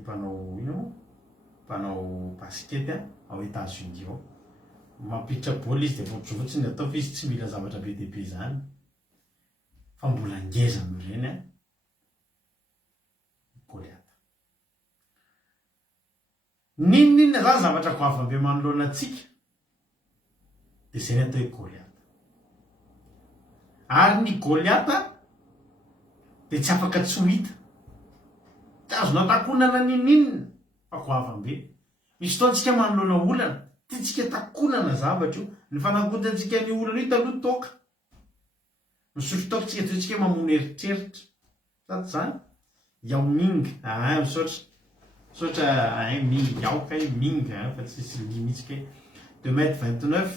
mpanao basket ao États-Unis ao. Mampiditra baolina izy dia fotsifotsiny atao fa izy tsy mila zavatra be dia be zany. Fa mbola ngeza noho ireny Goliath. Ninona zany zavatra goavambe manoloana antsika dia izay ny atao hoe Goliath. Ary ny Goliath dia tsy afaka tsy ho hita. Tsy azonao takonana ninina fa goavambe. Misy fotoantsika manoloana olana tiantsika takonana zavatra io. Ny fanakotantsika ny olana io taloha toka. Misotro toka tsika toentsika mamono eritreritra. Sady zany Yao Ming, misaotra Ming Yao kay Ming fa tsy misy limitsy kay 2,29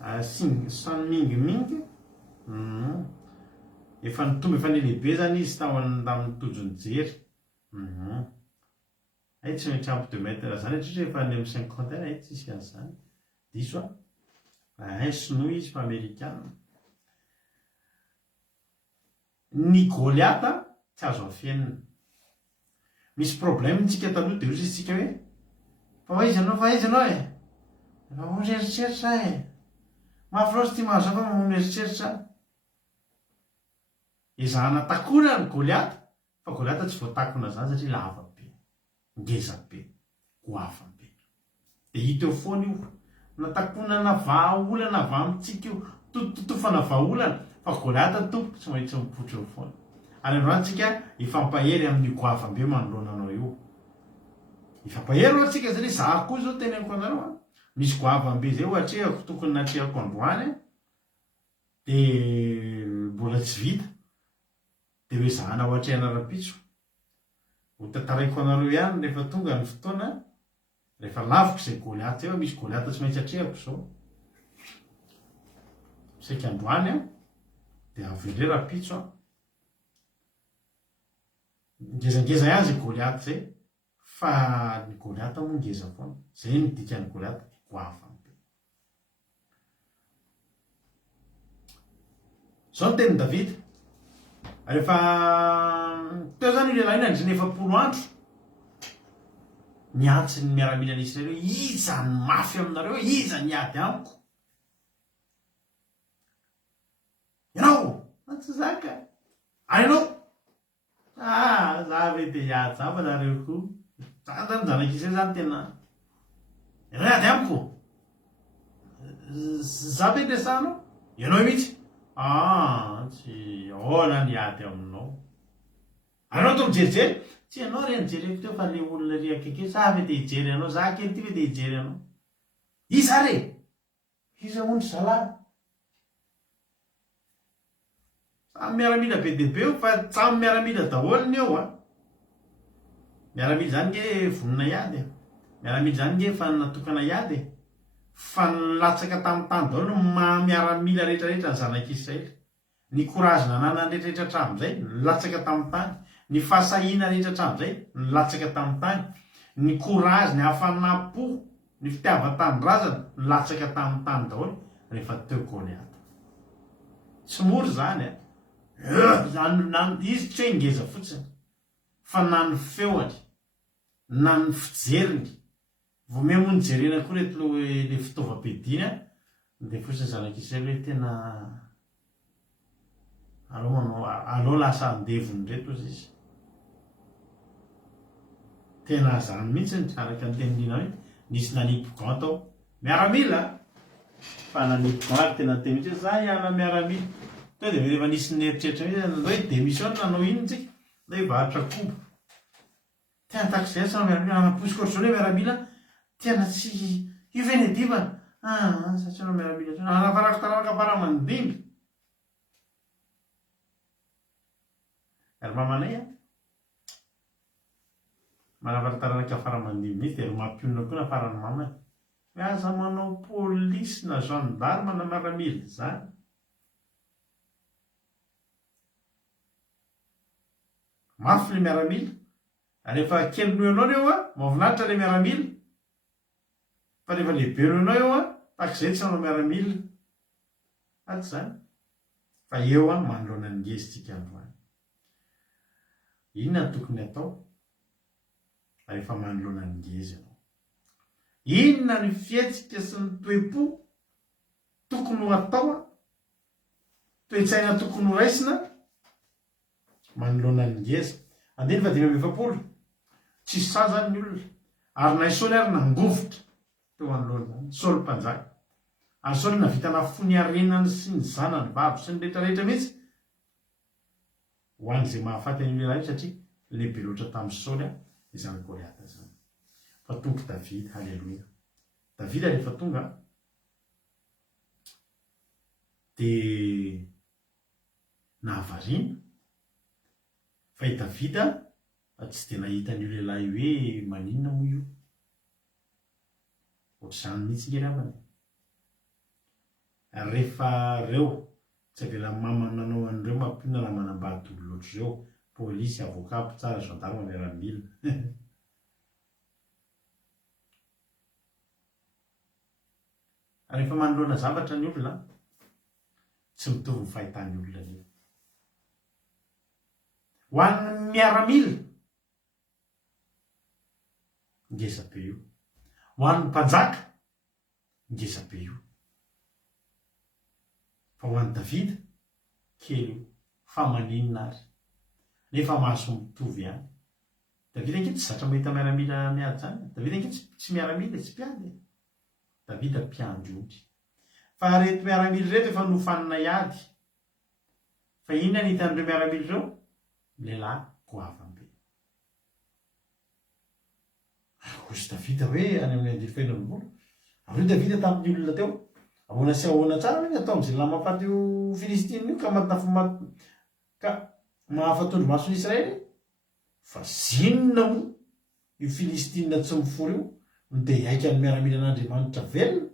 m. San Ming. Efa nitombo efa nilehibe zany izy tamin'ny tojony jery. Tsy maintsy ampy 2 metra zany hatria efa any amin'ny 50 tsy isy an'izany. Diso sinoa izy fa amerikanina. Ny Goliath tsy azo afienina. Misy problème tsika taloha dia ozy isika hoe fa izy ianao mamono eritreritra mafy loatra tia mahazo fa mamono eritreritra. Ezahana takona ny Goliath fa Goliath tsy voatakona zany satria lava be, ngeza be, goavambe. Dia hita eo foana io natakonana vahaolana avy amintsika io, totofana vahaolana fa Goliath tompo tsy maintsy mipoitra eo foana. Ary androantsika ifampahery amin'ny goavambe manoloana anao io. Ifampahery aloha antsika satria za koa zao teneniko anareo misy goavambe zay ohatra tokony natrehako androany dia mbola tsy vita. Dia hoe zahana ho atrehana rapitso. Ho tantaraiko anareo ihany rehefa tonga ny fotoana, rehefa laviko izay Goliath eo, misy Goliath tsy maintsy atrehako zao. Saika androany dia avy indray rapitso ngezangeza ihany zay Goliath zay, fa ny Goliath moa ngeza foana. Zay ny dikan'ny Goliath, goavambe. Zao ny tenin'i Davida. Rehefa teo zany io lehilahy nandrina 7 andro niantsy ny miaramila ny Israely hoe iza ny mafy aminareo, iza ny ady amiko. Ianao tsy zaka ary ianao za ve dia hiady zava nareo koa. Za zany zanak'Israely zany tena ianao ady amiko. Za ve ndrasanao? Ianao mihitsy tsy ahoana ny ady aminao. Anao to mijerijery tsy anao reny jereko teo fa le olona ry akeke sa ve te hijery anao za kely ty ve te hijery anao iza re iza ondry zalahy samy miaramila be deabe io fa samy miaramila daholony eo a. Miaramila zany nge vonona iady miaramila zany nge fa natokana iady fa nilatsaka tamin'ny tany daholo no miaramila rehetrarehetra ny zanak'Israely. Ny korazina nanany rehetrarehetra hatramin'izay nilatsaka tamin'ny tany, ny fahasahiana rehetra hatramin'izay nilatsaka tamin'ny tany, ny korazy ny hafanam-po ny fitiavan-tanindrazana nilatsaka tamin'ny tany daholo rehefa teo Goliata. Tsy mory zany izy tsy hoe ngeza fotsiny fa na ny feony na ny fijeriny vo memony jerena koa reto le fitaovam-piadiana dia fotsiny zanak'Israely hoe tena alao lasa andevony reto izy tena zany mihitsy ny araka ny teninina hoe nisy nanipogan tao miaramila fa nanipogan tena te mihitsy hoe za ihana miaramila to dia rehefa nisy neritreritra mihitsy hoe démission nanao ino tsika hoe varitra kobo tena takizay sa miaramila anaposika ohatr'izao hoe miaramila tena tsy io ve ny adivana satria anao miaramila anavarako taranaka faramandimby ary mamanay manavaran-taranaka faramandimby mihitsy dia ry mampionona koa na farany mamany miaza manao polisy na gendarme na miaramila zany. Mafy le miaramila rehefa kely noho ianao eo mahafinaritra le miaramila fa rehefa lehibe noho ianao eo takizay tsy nanao miaramila aty zany fa eo manoloana ny ngezitsika androany. Inona tokony atao rehefa manoloana ny ngeza ianao? Inona ny fietsika sy ny toe-po tokony ho atao toe-tsaina tokony ho raisina manoloana ny ngeza? Andiny fa 520 tsy sazany ny olona ary na Saoly ary nangovotra teo anoloana Saoly mpanjaka ary Saoly navita nafony arenany sy ny zanany vavy sy ny rehetrarehetra mihitsy ho an'izay mahafaty any lehilahy satria lehibe loatra tamin'ny Saoly izany Goliata zany. Fa tonga Davida, halleloia. Davida rehefa tonga dia nahavariana fa i Davida tsy dia nahita an'io lehilahy hoe maninona moa io ohatr'izany mihitsy nge ravany. Rehefa reo tsy avela nanao an'ireo mampionana raha manambady olo loatra ireo polisy avocat mpitsara gendarme miaramila rehefa manoloana zavatra ny olona tsy mitovy ny fahitan'ny olona io. Ho an'ny miaramila ngeza be io, ho an'ny mpanjaka ngeza be io, fa ho an'ny Davida kely io fa maninona ary nefa mahaso mitovy ihany. Davida ange tsy zatra mahita miaramila miady zany. Davida ange tsy miaramila tsy mpiady. Davida mpiandry ondry fa reto miaramila reto efa nofanina iady fa inona ny hitan'ireo miaramila ireo? Lehilahy goavambe. Hozy Davida hoe any amin'ny andiny faina ambolo ary io Davida tamin'ny olona teo ahoana sy ahoana tsara hoe atao amin'izay lay mahafaty io Filistina io ka mahafatondro mason'ny Israely fa zinona mo io Filistina tsy mifory io no dia hiaika ny miaramila an'Andriamanitra velona.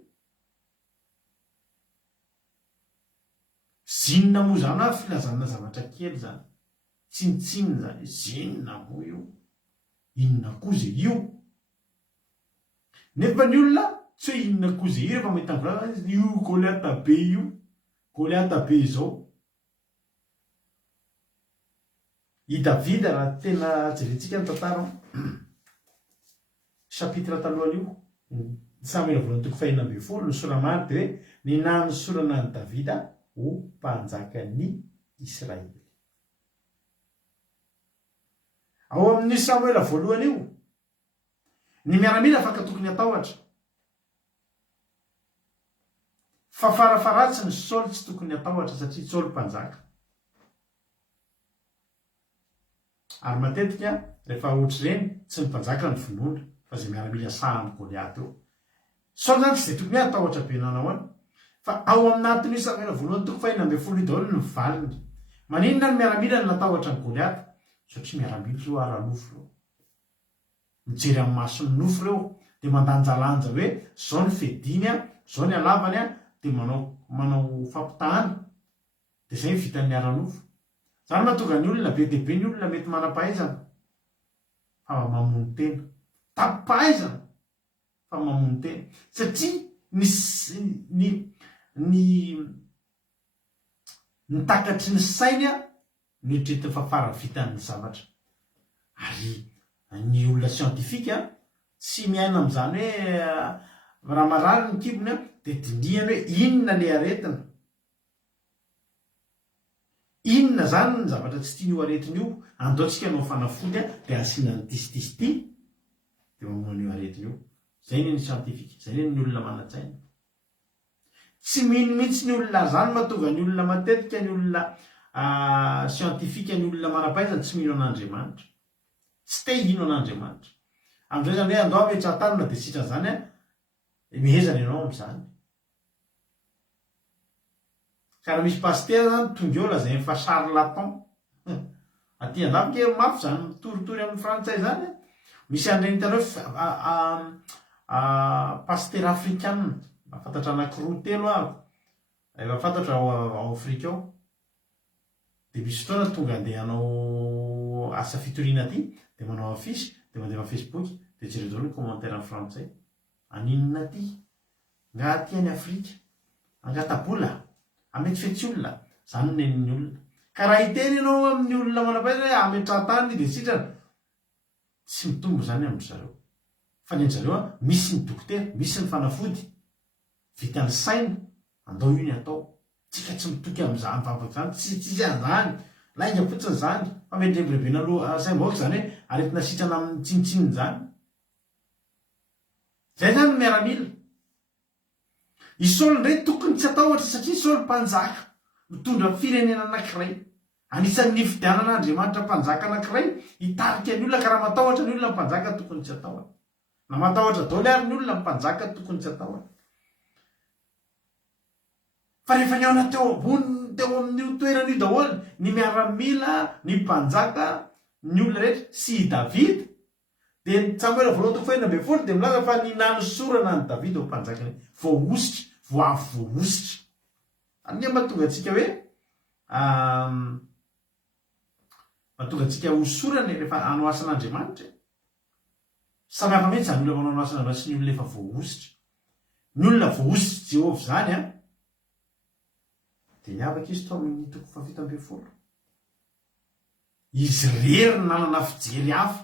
Zinona moa zany filazana zavatra kely zany tsinitsinina zany zinona moa io inona koa zay io nefa ny olona tsy hoe inona koa zay io rehefa mahita ny io Goliata be io Goliata be izao. I Davida raha tena jerentsika ny tantara chapitre talohan'io Samuel voalohany 1:20 ny soramary dia hoe ny nanosorana ny Davida ho mpanjakan'ny Israely. Ao amin'ny Samuel voalohany io ny miaramila afaka tokony atao ohatra fa farafaratsy ny Saoly tsy tokony atahotra satria Saoly mpanjaka. Ary matetika rehefa ohatry ireny tsy ny mpanjaka ny vonoina fa zay miaramila sahamy Goliaty eo. Saoly zany tsy de tokony atahotra be nanao any fa ao amin'atiny Samuela voalohany toko 4 daholo ny valiny. Maninona ny miaramila ny natahotra ny Goliaty? Satria miaramila reo ara-nofo reo. Mijery amin'ny mason'ny nofo reo de mandanjalanja hoe zao ny fediny zao ny alavany de manao fampitahana. De zay vitan'ny ara-nofo. Zany mahatonga ny olona be deabe ny olona mety manam-pahaizana fa mamono tena. Tapahaizana fa mamono tena. Satria ny takatry ny sainy mieritreritra fa faravitany zavatra. Ary ny olona siantifika tsy miaina amin'izany hoe raha marary ny kibony de dinihany hoe inona le aretina. Inona zany ny zavatra tsy tiany io aretiny io, andaotsika nao fanafody de asiana ny tisy ty de mamono io aretiny io. Zay ny siantifika, zay ny olona manatsaina. Tsy mino mihitsy ny olona zany mahatonga ny olona matetika ny olona siantifika ny olona manam-pahaizana tsy mino an'Andriamanitra. Tsy te hino an'Andriamanitra. Amin'izay zany hoe andao ametra tanana de sitra zany mihezana ianao amin'izany. Ka raha misy paster zany tonga eo lazay fa charlatan. Aty andafika mafy zany mitoritory amin'ny frantsay zany. Misy an'ireny hitanao paster africaine. Fantatra anankiroa telo aho. Efa fantatra ao Afrika ao. De misy fotoana tonga andeha hanao asa fitoriana aty de manao afisy de mandeha Facebook de jereo ny commentaire amin'ny frantsay. Aninona aty? Nga aty any Afrika. Angatabola. Ametsifetsy olona. Zany no nenin'ny olona. Ka raha hiteny ianao amin'ny olona manam-pahaizana hoe ametra-tany de sitrany. Tsy mitombo zany amin'ny zareo. Fa ny zareo misy ny dokotera, misy ny fanafody. Vitany saina, andao io ny atao. Tsika tsy mitoky amin'izany vavaka zany, tsy an'izany. Lainga fotsiny zany. Fa mendrembirebena aloha saim-baoaka zany hoe aretina sitrana amin'ny tsinitsininy zany. Zay zany miaramila. I Saoly ndray tokony tsy atahotra satria Saoly mpanjaka mitondra firenena anankiray. Anisan'ny nifidianan'Andriamanitra mpanjaka anankiray hitarika ny olona ka raha matahotra ny olona mpanjaka tokony tsy atahotra. Na matahotra daholo ary ny olona mpanjaka tokony tsy atahotra. Fa rehefa ny aona teo ambony teo amin'io toerana io daholo ny miaramila, ny mpanjaka, ny olona rehetra sy David. De ny Samuela voalohany toko 4 de milaza fa ny nanosorana ny David ao mpanjakany voaositra, voavy voaositra. Any mahatonga antsika hoe mahatonga antsika hosorana rehefa hanao asan'Andriamanitra. Samihafa mihitsy zany olona manao asan'Andriamanitra sy ny olona efa voaositra. Ny olona voaositra Jehovah zany de miavaka izy tao amin'ny toko 7. Izy rery nanana fijery hafa.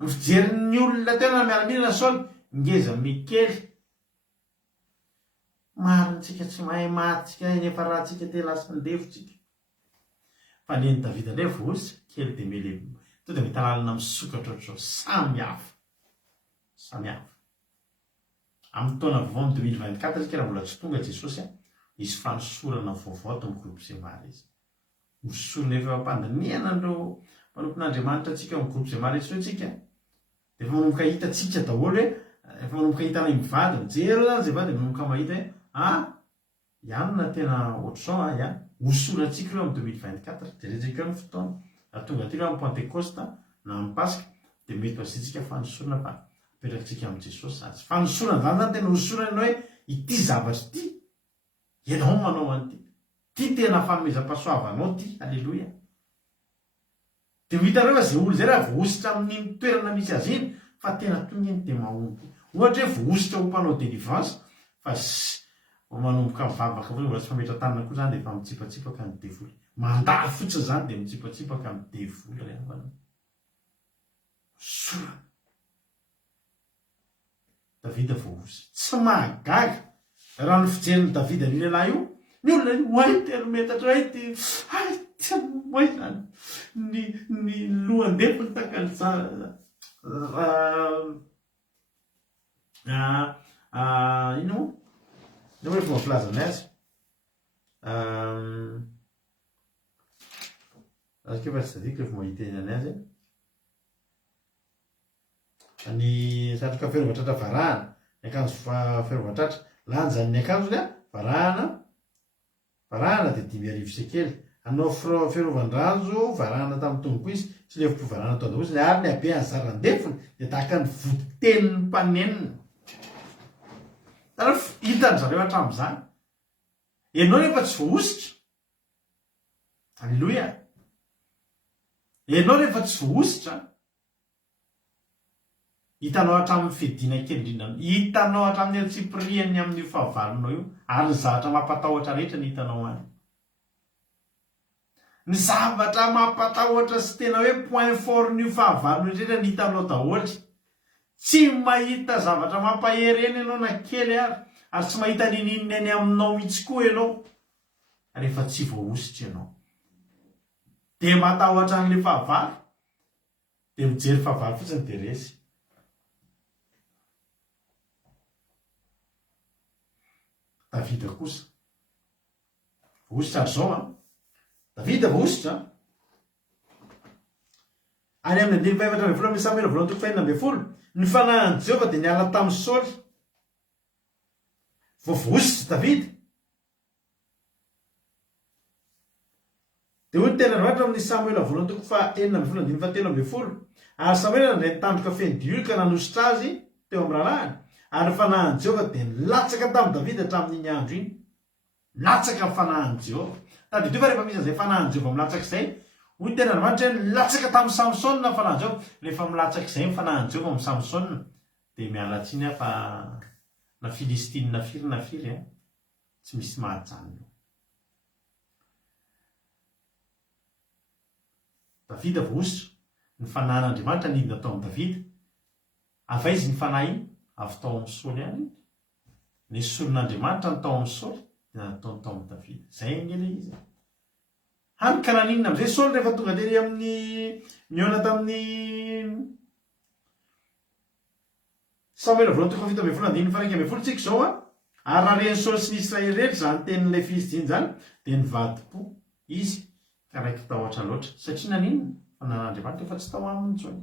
Ny fijerin'ny olona tena miaramila na Saoly ngeza Mikely. Marintsika tsy mahay matsika efa rahantsika te lasa ndevotsika. Fa ny David ndray voaositra kely de mele to de mety lalina misokatra ohatr'izao samy hafa. Samy hafa. Amin'ny taona vaovao 2024 izy raha mbola tsy tonga Jesosy misy fanosorana vaovao to amin'ny groupe Zemara izy. Hosorana efa mpandaniana andreo mpanompon'Andriamanitra atsika amin'ny groupe Zemara izy tsika. De efa manomboka hitatsika daholo hoe efa manomboka hitana mivady mijery zany zay vady manomboka mahita hoe ianona tena ohatr'izao ihany. Hosorantsika ireo amin'ny 2024 jeretsika eo ny fotoana. Raha tonga aty ireo amin'ny Pentecoste na amin'ny Pasika de mety azitsika fanosorana fa apetrakatsika amin'ny Jesosy azy. Fanosorana zany tena hosorana ianao hoe ity zavatra ity ianao manao an'ity. Ty tena fanomezam-pahasoavanao ty. Alleloia. De hitanareo zay olo zay raha voaositra amin'ny toerana misy azy iny fa tena tongany de mahomby. Ohatra hoe voaositra ho mpanao délivrance fa manomboka mivavaka fotsiny mbola tsy fametra tanana koa zany de efa mitsipatsipaka ny devoly. Mandalo fotsiny zany de mitsipatsipaka ny devoly rehefa sorana. David voaositra. Tsy mahagaga. Raha ny fijerin'ny David ny lehilahy io, ny olona oay telo metatra oay tsy moay zany. Ny lohan-definy takan'izany. Ino? ny hoe fomba filazana azy azoko efa tsy tadiko rehefa mahita enany azy ny satroka ferovatratra varahana ny akanjo ferovatratra lanjany ny akanjony a varahana dia 5,000 sekely anao ferovan-dranjo varahana tamin'ny tomoko izy tsy lefipo varahana tao daholo ary ny habe anzarandefiny dia tahaka ny votenin'ny mpanenina hitany zareo hatramin'izany ianao rehefa tsy voaositra alleloia ianao rehefa tsy voaositra hitanao hatramin'ny fidina kely indrindra hitanao hatramin'ny atsipiriany amin'io fahavalonao io ary ny zavatra mampatahotra rehetra ny hitanao any ny zavatra mampatahotra sy tena hoe point fort n'io fahavalonao rehetra ny hitanao daholo tsy mahita zavatra mampahereny ianao na kely ary tsy mahita ninininy any aminao mihitsy koa ianao rehefa tsy voaositra ianao dia matahotra an'le fahavalo dia mijery fahavalo fotsiny dia resy Davida kosa voaositra aryzao Davida voaositra any amin'ny 4 Samuel 9:20 ny fanahin'i Jehova dia niala tamin'ny Saoly voaositra Davida dia hoy ny tenandroatra amin'ny Samuel 4:4 ary Samuel nandray nitandroka feno diloka nanositra azy teo amin'ny rahalahy ary ny fanahin'i Jehova dia nilatsaka tamin'ny Davida hatramin'iny andro iny latsaka ny fanahin'i Jehova tadidio fa rehefa misy an'izay fanahin'i Jehova milatsaka izay hoy ny tenandroatra hoe nilatsaka tamin'ny Samsona ny fanahin'i Jehova rehefa milatsaka izay ny fanahin'i Jehova amin'ny Samsona dia mialatsiny fa na Filistiny na firy tsy misy mahajanona Davida voaositra ny fanahin'Andriamanitra nidina tao amin'ny Davida avaizy ny fanahy iny avy tao amin'ny Saoly ihany ny solon'Andriamanitra ny tao amin'ny Saoly dia nataony tao amin'ny Davida izay ngely izy hany ka naninona amin'izay Saoly rehefa tonga dery amin'ny niona tamin'ny Samuel 9:7 tsika zao ary rareny Saoly sy ny Israely rehetra zany tenin'ilay Filistiny zany dia nivady-po izy ka raiky tahotra loatra satria naninona fa nan'Andriamanitra efa tsy tao aminy intsony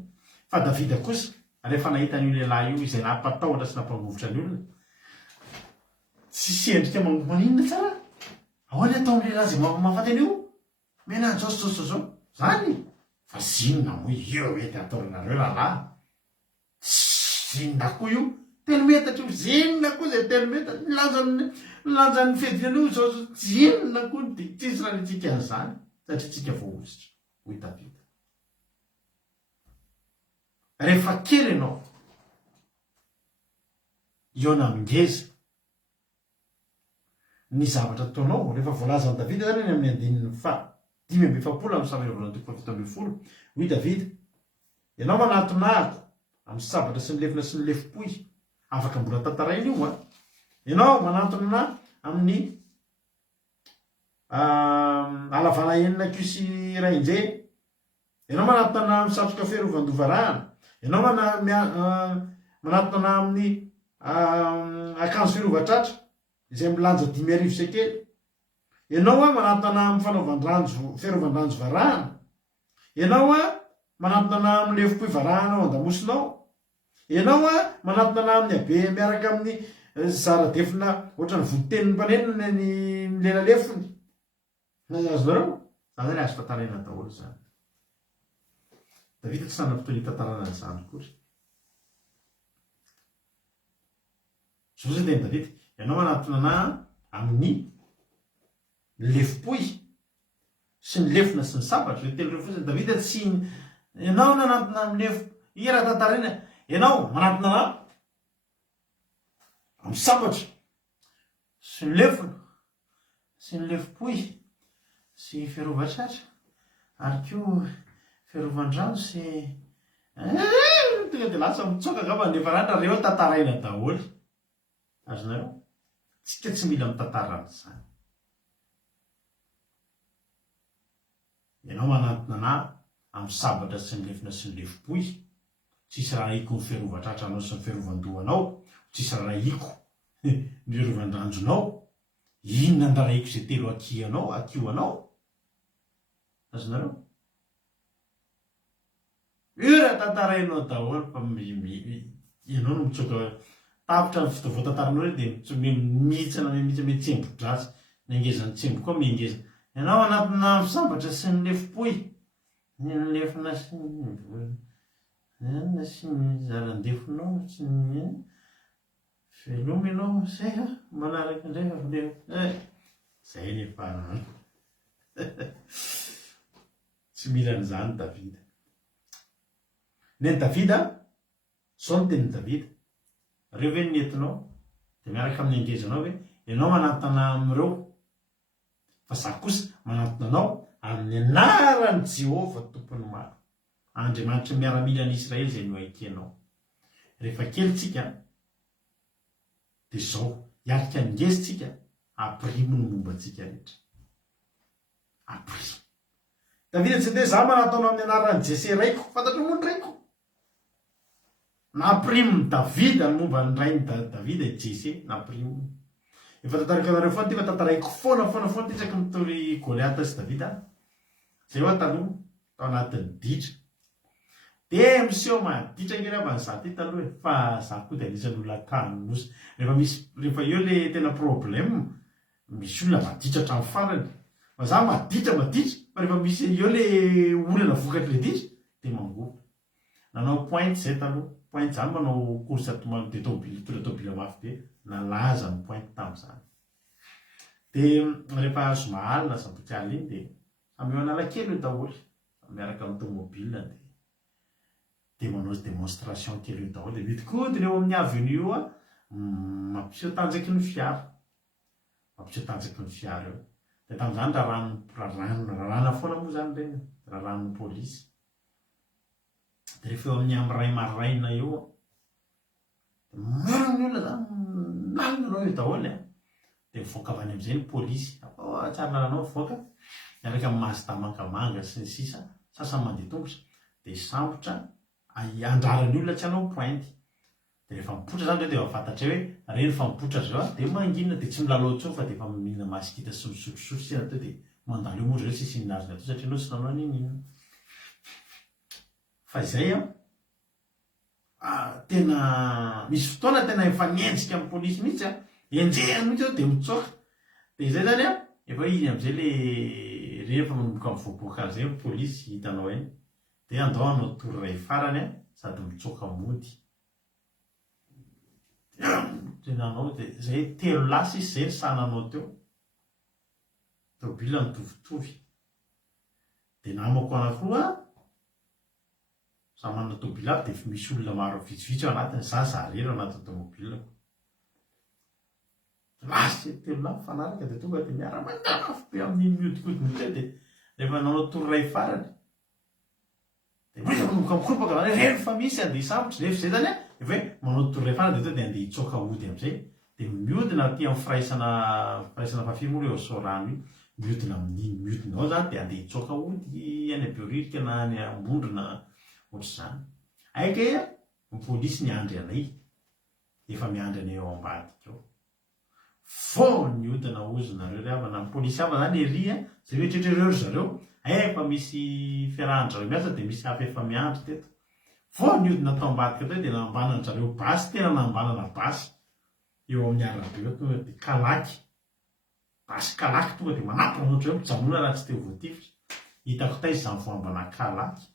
fa Davida kosa rehefa nahita an'io lehilahy io izay nampatahotra sy nampangovotra ny olona tsy sendrika maninona tsara ahoana atao amin'ny lehilahy zay mahafaty an'io mena zao zany fa zinona moa io ety ataonareo rahalahy zinona koa io telometatra io zinona koa zay telometatra nilanjan'ny fedinan'io zao zinona koa dia tsisy raha nitsika an'izany satria tsika voaositra hoy Davida rehefa kely ianao iona mingeza ny zavatra ataonao rehefa voalazan'i Davida zany ny amin'ny 5:7 amin'ny Samuel 9:7 hoy Davida ianao manatonahako amin'ny sabatra sy ny lefina sy ny lefipoy afaka mbola tantaraina io ianao manatona amin'ny alavana enina kisy raindre ianao manatona amin'ny satroka ferovan-dovarahana ianao manatona amin'ny akanjo ferovatratra izay milanja 5,000 sekely ianao manatona amin'ny fanaovan-dranjo ferovan-dranjo varahana ianao manatona amin'ny lefipoy varahana ao an-damosinao ianao manatona amin'ny habe miaraka amin'ny zaradefina ohatra ny votenin'ny mpanenina ny lela lefiny azonareo zany azo tantaraina daholo zany Davida tsy sanam-potoana hitantarana an'izany kory zao zay teny Davida ianao manatona amin'ny lefipoy sy ny lefina sy ny sabatra le telo fotsiny Davida tsy ianao nanatona amin'ny ira tantaraina ianao manatona amin'ny sabatra sy ny lefina sy ny lefipoy sy ferovatratra ary koa ferovan-drano sy tonga dia lasa mitsoka ngamba nefa ratra reo tantaraina daholo azonareo tsika tsy mila mitantarana izany ianao manatona amin'ny sabatra sy ny lefina sy ny lefipoy tsisy raha iko ny ferovatratra anao sy ny ferovan-dohanao tsisy raha iko ny rovandrandronao inona ndraraiko zay telo akioanao azonareo ira tantarainao daholo fa ianao no mitsoka tapitra ny fitavoatantaranao re dia mihitsana mihitsy tsembo-drasy niangezany tsembo koa miangeza ianao anatina misambatra sy ny lefipoy ny lefina sy ny sy ny zarandefonao sy ny veloma ianao zay manaraka indray zay nefa tsy milan'izany Davida. Ny Davida zao ny tenin'ny Davida reo ve nentinao dia miaraka amin'ny angezanao hoe ianao manatona amin'ireo fa za kosa manatona anao amin'ny anaran'i Jehovah tompony maro. Andriamanitra miaramila ny Israely izay no aikenao. Rehefa kelyntsika dia zao hiarika angezintsika aprimo ny mombantsika rehetra. Aprimo. Davida tsy dia za manatona amin'ny anaran'i Jese raiko fantatro moa ny raiko. Naprimo ny Davida ny momba ny rainy Davida i Jese naprimo. Efa tantaraka nareo foana ty fa tantaraiko foana ty isaky nitory Goliata sy Davida. Zay hoa taloha tao anatin'ny ditra. Dia miseho maditra ngeraba ny za ty taloha fa za koa dia anisan'ny olona kanonosy. Rehefa eo le tena problème misy olona maditra hatramin'ny farany. Fa za maditra fa rehefa misy eo le olana vokatry le ditra dia mangovo. Nanao pointe zay taloha. Pointe zany manao course de tobile mafy be nalaza ny pointe tamin'izany. Dia rehefa zoma alina sabotsy alina iny dia samy eo analakely io daholo miaraka amin'ny tomobile dia manao démonstration kely io daholo dia miodikodina eo amin'ny avenue io mampiseho tanjaky ny fiara eo. Dia tamin'izany rarana foana moa zany reny raran'ny polisy. Dia rehefa eo amin'ny amiray maraina eo marina olona zany nalina anao eo daholo dia mivoaka avy any amin'izay ny polisy tsara nalanao mivoaka miaraka amin'ny mazda mangamanga sy ny sisa sasany mandeha tongotra dia sambotra andrarany olona tsy hanao pointe. Dia rehefa mipotra zany dia efa fantatra hoe reny fa mipotra zao dia manginona dia tsy milalao intsony fa dia efa mihinana masikita sy misotrosotro sena teo dia mandalo eo moa zao sisy ninazona atao satria anao sy nanao ninina. Fa izay tena misy fotoana tena efa nienjika amin'ny polisy mihitsy enjehany mihitsy eo dia mitsoaka. Dia izay zany efa iny amin'izay le rehefa manomboka mivoaboaka zay ny polisy hitanao eny dia andao anao tory ray farany sady mitsoaka mody. Tenanao dia zay telo lasa izy zay ny sananao teo. Tobila mitovitovy. Dia namako anankiroa samy manana tobila aby dia misy olona maro vitsivitsy ao anatiny za zarery ao anatin'ny tomobilako. Lasa telo lahy mifanaraka dia tonga dia miara-manafo be amin'ny miodikodiny teo dia rehefa nanao tory ray farany dia manomboka mikropaka reny fa misy andeha sambotra rehefa izay zany efa hoe manao tory ray farany dia tonga dia andeha hitsoaka ody amin'izay dia miodina aty amin'ny firaisana fafimo eo sorano io miodina amin'iny miodina ao zany dia andeha hitsoaka ody any Beoririka na any Ambondro na ohatr'izany. Aika ny polisy niandry anay efa miandry anay ao ambadika ao fo niodina ozonareo ry havana ny polisy hava zany ery zay hoe tretrerery zareo efa misy fiarahan-jareo miasa dia misy hafa efa miandry teto fo niodina tao ambadika teo dia nambanana zareo basy tena nambanana basy eo amin'ny arabe eo tonga dia kalaky basy kalaky tonga dia manampy anoatra eo mijanona raha tsy teo voatifitra. Hitako taizy izany voambana kalaky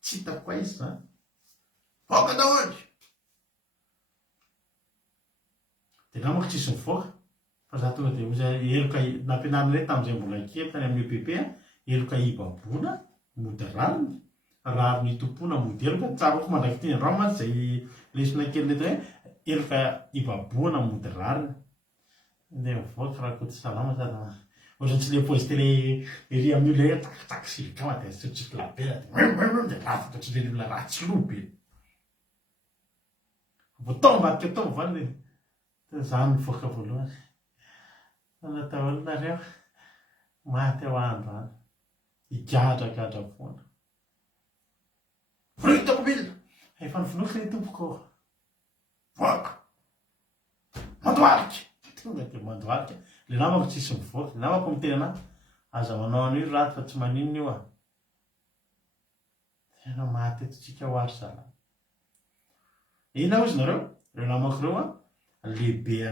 tsy hitako koa izy zany voaka daholo. Dia namako tsisy mivoaka fa za tonga dia oza eloka nampianarinay tamin'izay mbola kely tany amin'ny EPP eloka ibabona mody rariny tompona mody eloka tsaroko mandraky teny androany mantsy zay lesona kely leto hoe eloka ibaboana mody rariny. Dia mivoaka raha koty salama sady ohatrany tsy le pozite le ery amin'ny olona takitaky silikama dia tsotsotra labela dia lafaka tsy le olona ratsy lobe. Vao tao ambadika tao mivany dia zany mivoaka voalohany. Natao olonareo maty ao andro any higadragadra foana. Vonoiko tomobila efa nyvonoiko ny tompoko voaka mandoarika tonga dia mandoarika le namako tsisy mivoaka namako miteny anahy aza manao an'io raty fa tsy maninona io tena mahatetitsika ho ary zala ina ozy nareo reo namako reo lehibe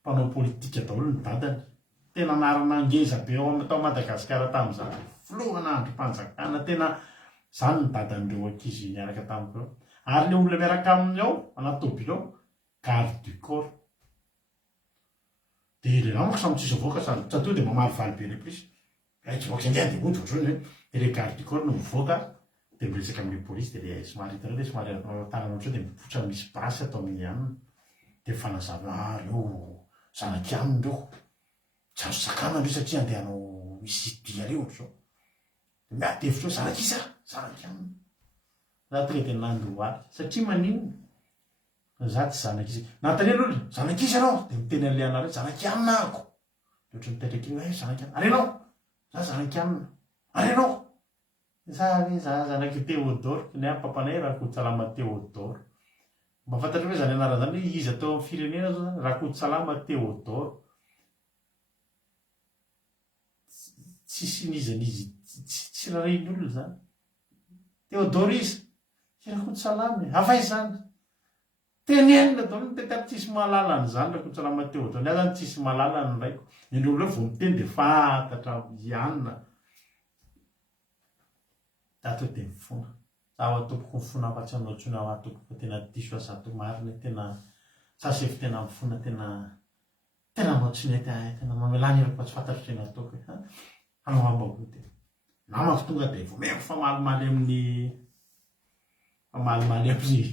mpanao politika daholo ny dadany tena naranangeza be tao Madagasikara tamin'izany filohana androm-panjakana tena zany ny dadan'ireo ankizy miaraka tamiko reo ary le olona miaraka aminy ao anaty tôbilo ao garde du corps dia le namako samy tsisy avoaka sady tsy atao dia mamaly valy be le plus tsy voaka sandiany dia mojo ohatrany dia le garde du corps no mivoaka dia miresaka amin'ny polisy dia le somary hitanao dia somary tanana ohatr dia mipotra misy basy atao amin'ny anina dia fanazava reo zanakianina reo tsy azo sakana reo satria andeha hanao misy dia reo ohatr zao dia miady hevitra hoe zanakisa zanakianina za tonga dia nandoary satria maninona za tsy zanakisa natanelo olona zanakisa anao dia miteny an'le anareo zanakianina ako dia ohatry mitetraka iny hoe zanakianina arenao za zanakianina arenao za zanaky Théodore ny papanahy Rakotosalama Théodore mba fantatra hoe zany anarana zany hoe izy atao amin'ny firenena zao zany Rakotosalama Théodore tsisy nizanizy tsy raha ren'olona zany Théodore izy tsy Rakotosalama afay zany tenenina daholo tena tsisy mahalalany zany Rakotosalama Théodore ny zany tsisy mahalalany raiko ny olona vao miteny dia fantatra ianina dato dia mifona zaho atopoko mifona afa-tsy aminao tsony aho atopoko tena diso azato marina tena sasefy tena mifona tena anao tsy mety tena mamelany irako tsy fantatro tena ataoko hanao ambahoty namako tonga dia vao meko famalimaly amin'ny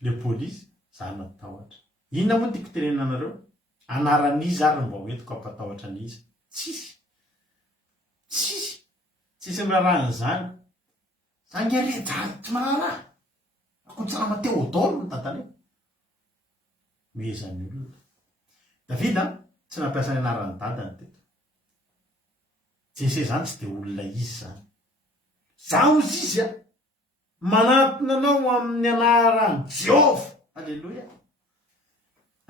le polisy za natahotra inona moa tiako tenena anareo anaran'izy ary mba hoentiko ampatahotra an'izy tsisy mirarahana zany zangeredany tsy manaraha Rakotosalama Théodore ny dadany mihezany olona Davida tsy nampiasa ny anaran'ny dadany teto Jese zany tsy dia olona izy zany za ozy izy manatona anao amin'ny anaran'i Jehova alleloia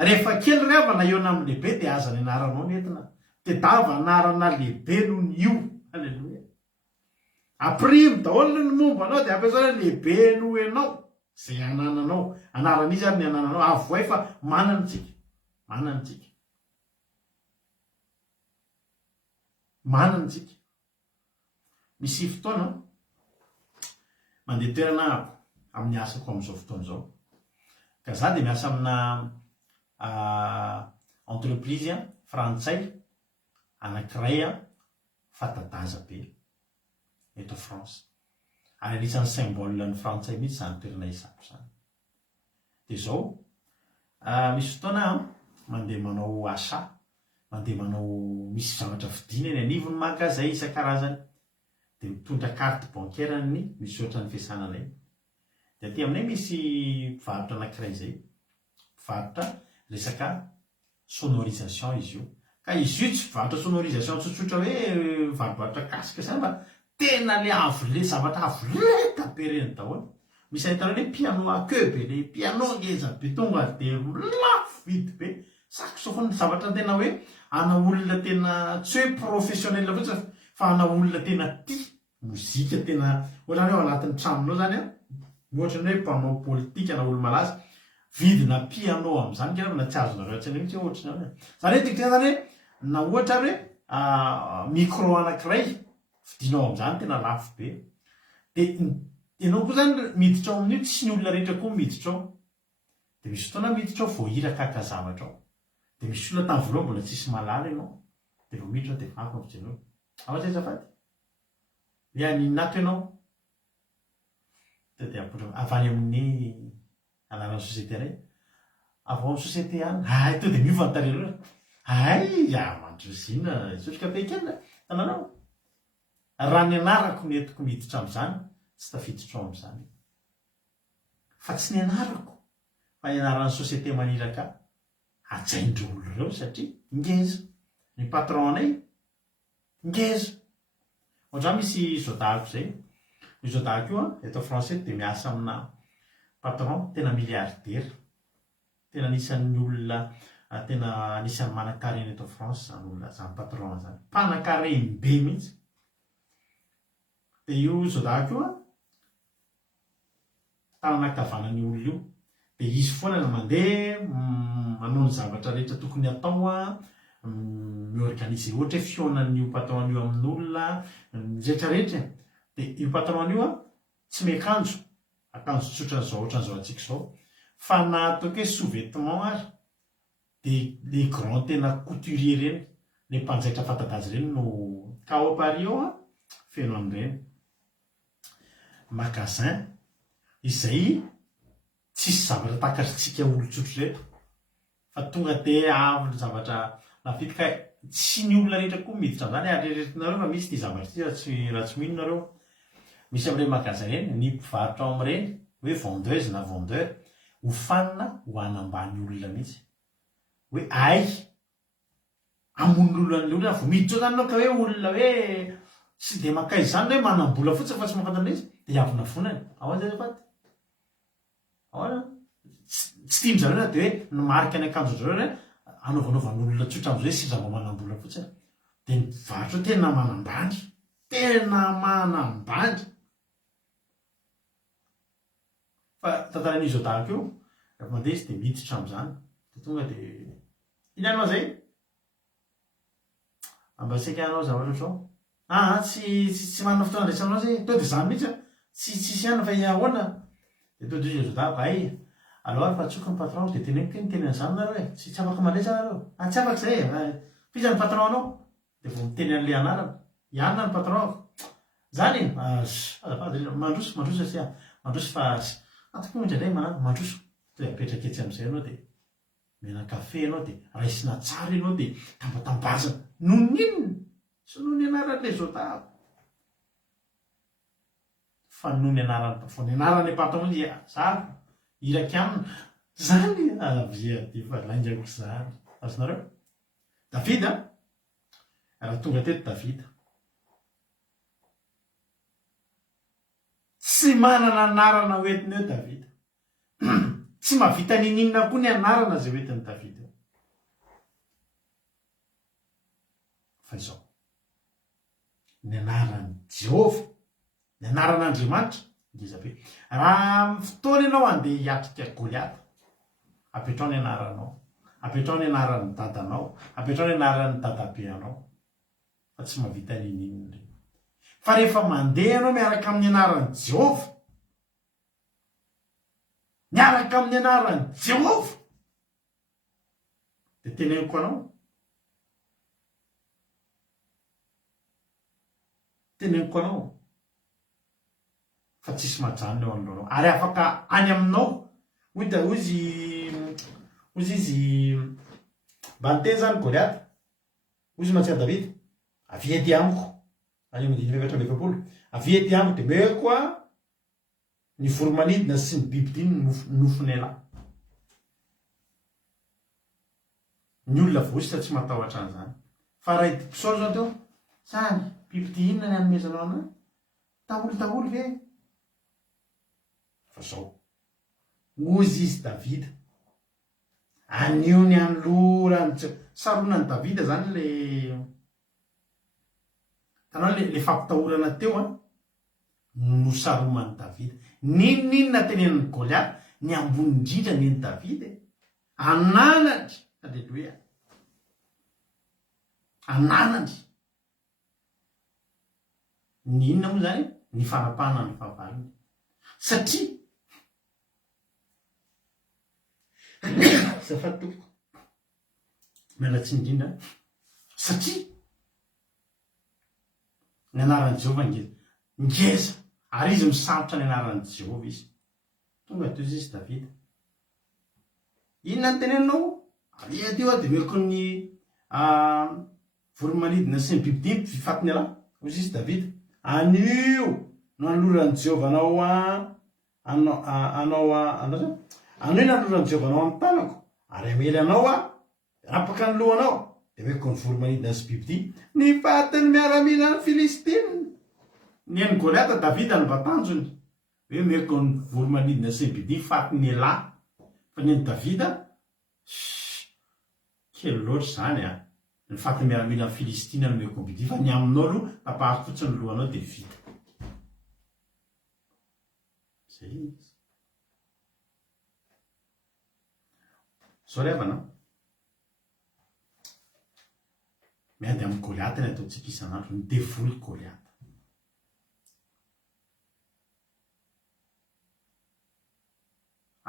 rehefa kely reavana eona amin'ny lehibe dia aza ny anaranao nentina dia dava anarana lehibe noho ny io alleloia aprimo daholo ny momba anao dia ampiasana lehibe noho ianao zay anananao anaran'izy ary ny anananao avoay fa mananitsika misy fotoana mandeha toerana amin'ny asako amin'izao fotoana izao ka za dia miasa amina entreprise frantsay anankiray fatadaza be eto France ary anisan'ny symbole ny frantsay mihitsy zany toerana izako zany dia izao misy fotoana mandeha manao asa mandeha manao misy zavatra vidiana eny anivony magasin isan-karazany dia mitondra carte bancaire ny misy ohatran'ny fiasananay dia aty aminay misy mpivarotra anankiray izay mpivarotra resaka sonorisation izy io ka izy io tsy varotra sonorisation tsotsotra hoe varobarotra kasika zany fa tena le avle zavatra avoleta be reny daholo misy ahitana hoe piano à queue be le piano ngeza be tonga dia lafo vidy be saxophone zavatra tena hoe ana olona tena tsy hoe professionnel fotsiny fa ana olona tena tia mozika tena ohatrany hoe ao anatin'ny tranonao zany ohatrany hoe mpanao politika na olo malaza vidina piano amin'izany kena na tsy azonareo tsy mihitsy ohatrany zany hoe tiako tena zany hoe na ohatra hoe micro anankiray vidinao amin'izany tena lafo be dia ianao koa zany miditra ao amin'io tsy ny olona rehetra koa miditra ao dia misy fotoana miditra ao vao hira kaka zavatra ao dia misy olona tamin'ny voaloha mbola tsisy malala ianao dia vao miditra ao dia vaky mijery ao afa-tsy azafady le aninato ianao dia apotra avy any amin'ny anaran'ny société anay avy ao amin'ny société any to dia miova ny tarelo mandrosina isotrika be kely tananao raha ny anarako ny entiko miditra amin'izany tsy tafiditra ao amin'izany fa tsy ny anarako fa ny anaran'ny société maniraka atsaindro olo ireo satria ngeza ny patron anay ngeza ohatra misy zodahako zay ny zodahako io eto français dia miasa amina patron tena milliardaire tena anisan'ny olona tena anisan'ny manan-karena eto France zany olona zany patron zany mpanan-kareny be mihitsy. Dia io zao dahako io tananakavanan'ny olona io dia izy foana no mandeha manao ny zavatra rehetra tokony atao miorganize ohatra hoe fionan'io patron io amin'ny olona rehetrarehetra. Dia io patron io tsy miakanjo akanjo tsotra zao ohatran'izao antsika zao fa na ataoko hoe sous-vêtement ary dia les grands tena couturier reny le mpanjaitra fantadazy reny no ka ao Paris ao feno amin'ireny magasin izay tsisy zavatra takatritsika olon-tsotro reto fa tonga dia avy ny zavatra nafidy ka tsy ny olona rehetra koa miditra amin'izany ary reretinareo fa misy ty zavatra ty raha tsy mino nareo. Misy amin'ireny magasin reny ny mpivarotra ao amin'ireny hoe vendeuse na vendeur ho fanina ho anambany olona mihitsy hoe ay amon'olona ny olona vao miditra zany anao ka hoe olona hoe tsy dia maka izany hoe manam-bola fotsiny fa tsy mahafantana izy dia avina vonany ahoana zay zafaty ahoana tsy tiany zareo na dia hoe nimarika ny akanjo zareo hoe anaovan'olona tsotra amin'izay sy zava manam-bola fotsiny dia ny mpivarotra tena manambany fa tantaran'izao dahako io rehefa mandeha izy dia miditra amin'izany dia tonga dia inanao zay ambatsika anao zavatra ohatrao tsy manana fotoana andraisanao zay to dia zany mihitsy tsy ihana fa ahoana dia to dia izy zao dahako ay alors fa tsoky ny patron dia teneniko ny teny an'izany nareo tsy afaka mandray nareo tsy afaka zay fiza ny patron anao dia vao miteny an'le anarana ianona ny patron zany mandroso sy mandroso fa atoko indraindray mandroso dia apetraka etsy amin'izay anao dia mena kafe anao dia raisina tsara ianao dia tambatambazana noho ninona sy noho ny anaran'le zao dahako fa noho ny anarany patron izy zako iraka amina zany avia fa laingako zany azonareo Davida raha tonga teto Davida tsy manana anarana hoentiny eo Davida tsy mahavita nininona koa ny anarana zay hoentiny Davida fa izao ny anaran'ny Jehova ny anaran'Andriamanitra ngeza be raha fotoana ianao andeha hiatrika Goliata apetrao ny anaranao apetrao ny anaran'ny dadanao apetrao ny anaran'ny dadabe anao fa tsy mahavita nininona fa rehefa mandeha ianao miaraka amin'ny anaran'ny Jehova miaraka amin'ny anaran'ny Jehova dia teneniko anao fa tsisy majanona eo aminao ary afaka any aminao hoita ozy izy banteny zany Goliata ozy matsika Davida aviety amiko any amin'ny 750 aviety amiko dia meko ny voromanidina sy ny bibidiny nofony elahy ny olona voasitra tsy matahotra an'izany fa raha ity mpisaotra zao teo zany bibidi inona ny anomezanao anahy taholo ve fa zao ozy izy Davida anio ny anlorany saronany Davida zany le fampitahorana teo no saromany Davida ninona tenen'ny Goliata ny ambony indrindra neny Davida ananatry alleloia ananatry ny inona moa zany ny farapahana ny fahavalony satria zafady tompoko mialatsy indrindra satria ny anaran'i Jehova ngeza ary izy misarotra ny anaran'i Jehova izy tonga teo izy Davida inona ny tenenao aviety eo dia meko ny voromanidina sy ny bibidimy fifatiny alahy ozy izy Davida anio no anloran'i Jehova anio nanloran'i Jehova anao amin'ny tanako ary amely anao rapaka ny lohanao dia meko ny voromanidina sy bibidi ny fatiny miaramila ny Filistina ny eny Goliata Davida ny batanjony hoe meko ny voromanidina sy bibidi fatiny elahy fa ny eny Davida kely loatra zany a ny faty miaramila amin'ny filistina no mekombidi fa ny aminao aloha tapahary fotsiny ny lohanao dia vita zay izy zao ry havana miady amin'ny Goliaty ny ataontsika isan'andro ny devoly Goliaty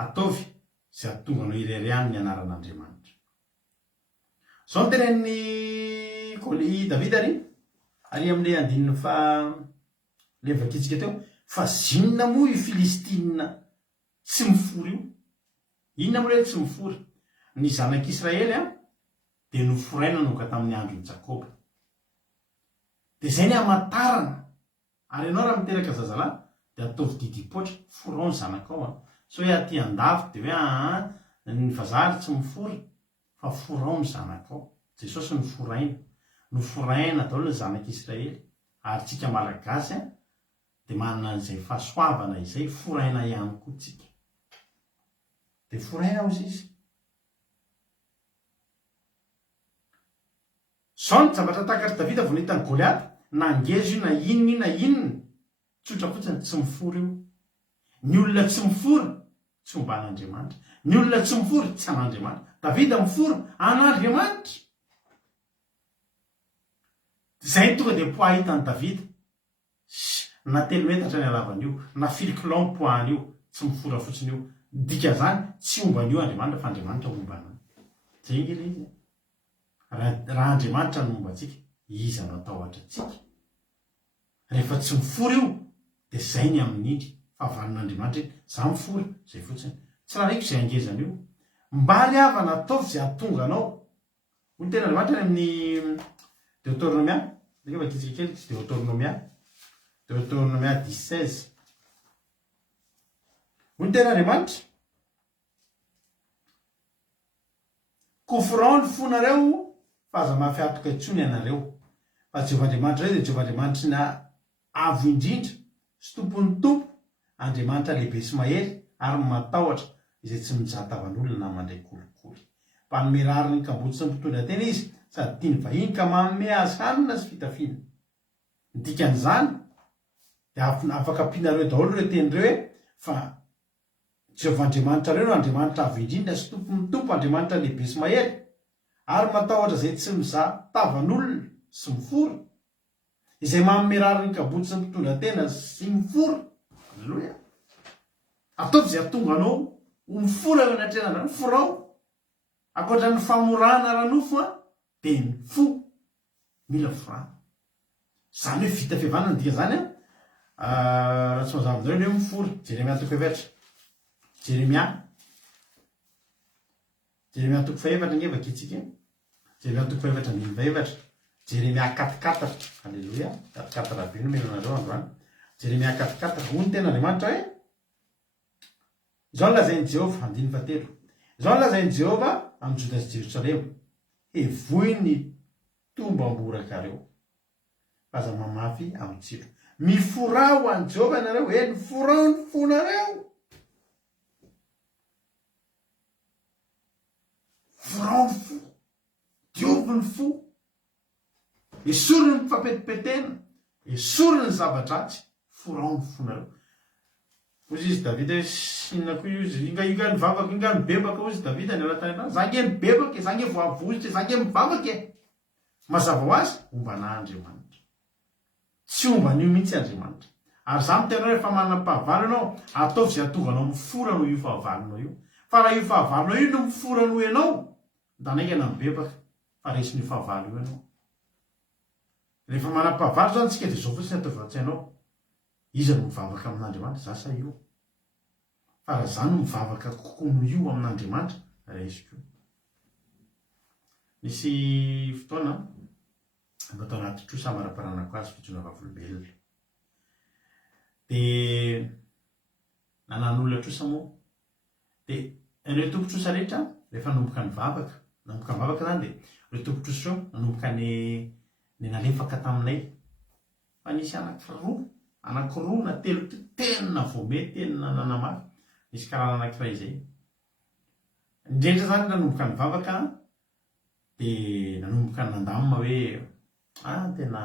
ataovy zay atonganao irery ny anaran'Andriamanitra zao ny tenen'ny David ary amin'ilay andininy fa le vakitsika teo fa zinona moa i Filistina tsy mifory io inona moa le tsy mifory ny zanak'Israely dia noforaina noka tamin'ny andron'i Jakoba dia zay ny hamantarana ary ianao raha miteraka zazalahy dia ataovy didipoatra forao ny zanakao so hoe aty andafy dia hoe ny vazaha tsy mifory fa forao ny zanakao Jesosy noforaina daholo ny zanak'Israely ary tsika malagasy dia manana an'izay fahasoavana izay foraina ihany koa tsika dia foraina ozy izy zao ny zavatra takatry Davida vao nahita ny Goliaty nangezo io na inona tsotra fotsiny tsy mifory io ny olona tsy mifory tsy omban'Andriamanitra ny olona tsy mifory tsy an'Andriamanitra Davida mifory an'Andriamanitra zay tonga dia poahitany Davida na 3 metatra ny alavan'io na fily kilao ny poahany io tsy mifora fotsiny io dika zany tsy omban'io Andriamanitra fa Andriamanitra ombana zay ngely izy raha Andriamanitra no omba antsika iza no atahotra antsika rehefa tsy mifory io dia zay ny amin'indry fahavalon'Andriamanitra za mifory zay fotsiny tsy raha reko zay angezana io mba ry havana ataovy zay atonga anao hoy tena Andriamanitra amin'ny Deutéronomia rehefa vakitsika kely tsy Deutéronomia 16 hoy tena Andriamanitra kofrao ny fonareo fa aza mafiatoka intsony ianareo fa Jehovah-Andriamanitra dia Jehovah-Andriamanitra na avo indrindra sy tompon'ny tompo Andriamanitra lehibe sy mahery ary matahotra izay tsy mijatavan'olona na mandray kolikoly mpanome rary ny kabotry sy ny mpitondra tena izy sady tia ny vahiny ka manome azy hanina sy fitafiana ny dikan'izany dia afaka ampianareo daholo ireo tenireo hoe fa Jehovah-Andriamanitra reo no Andriamanitra avo indrindra sy tompon'ny tompo Andriamanitra lehibe sy mahery ary matahotra izay tsy mijatavan'olona sy mifory izay manome rary ny kabotry sy ny mpitondra tena sy mifory alleloia ataovy izay atonga anao ho mifory ao anatrehana forao ankoatra ny famorana ranofo dia ny fo mila forana zany hoe vita fihavanana dika zany raha tsy mazavonareo hoe mifory Jeremia toko efatra Jeremia toko faefatra nge vakitsika Jeremia toko faefatra ny faefatra Jeremia 4:4 alleloia 4:4 be no menanareo androany Jeremia 4:4 hoy ny tena Andriamanitra hoe izao lazain'i Jehova andiny fatelo izao lazain'i Jehova amin'ny Joda sy Jerosalema hevoy ny tombam-borakareo aza mamafy amin'ny tsiro miforao an'i Jehova ianareo miforao ny fonareo forao ny fo diovy ny fo esorony ny fampetipetena esorony ny zava-dratsy forao ny fonareo ozy izy Davida hoe sinona koa izy inga ny vavaka inga ny bebaka ozy Davida ny alatany za nge mibebaka za nge voavozitra za nge mivavaka mazava ho azy ombana Andriamanitra tsy omban'io mihitsy Andriamanitra ary za mitena rehefa manam-pahavalo ianao ataovy zay atonganao mifora noho io fahavalonao io fa raha io fahavalonao io no mifora noho ianao danaingana mibebaka fa resin'io fahavalo io ianao rehefa manam-pahavalo zany tsika dia zao fotsiny ataovy an-tsainao iza no mivavaka amin'Andriamanitra za sa io fa raha za no mivavaka kokoa noho io amin'Andriamanitra resiko misy fotoana atao anaty trosa amaraparanako azy fitsona vavolombelona dia nanan'olona trosa moa dia ireo tompo-trosa rehetra rehefa nanomboka mivavaka zany dia ireo tompo-trosa reo nanomboka ny nalefaka taminay fa nisy anankiroa na telo tena voamety tena nanamafy nisy karana anankiray izay indrindra zany nanomboka nivavaka dia nanomboka nandamina hoe tena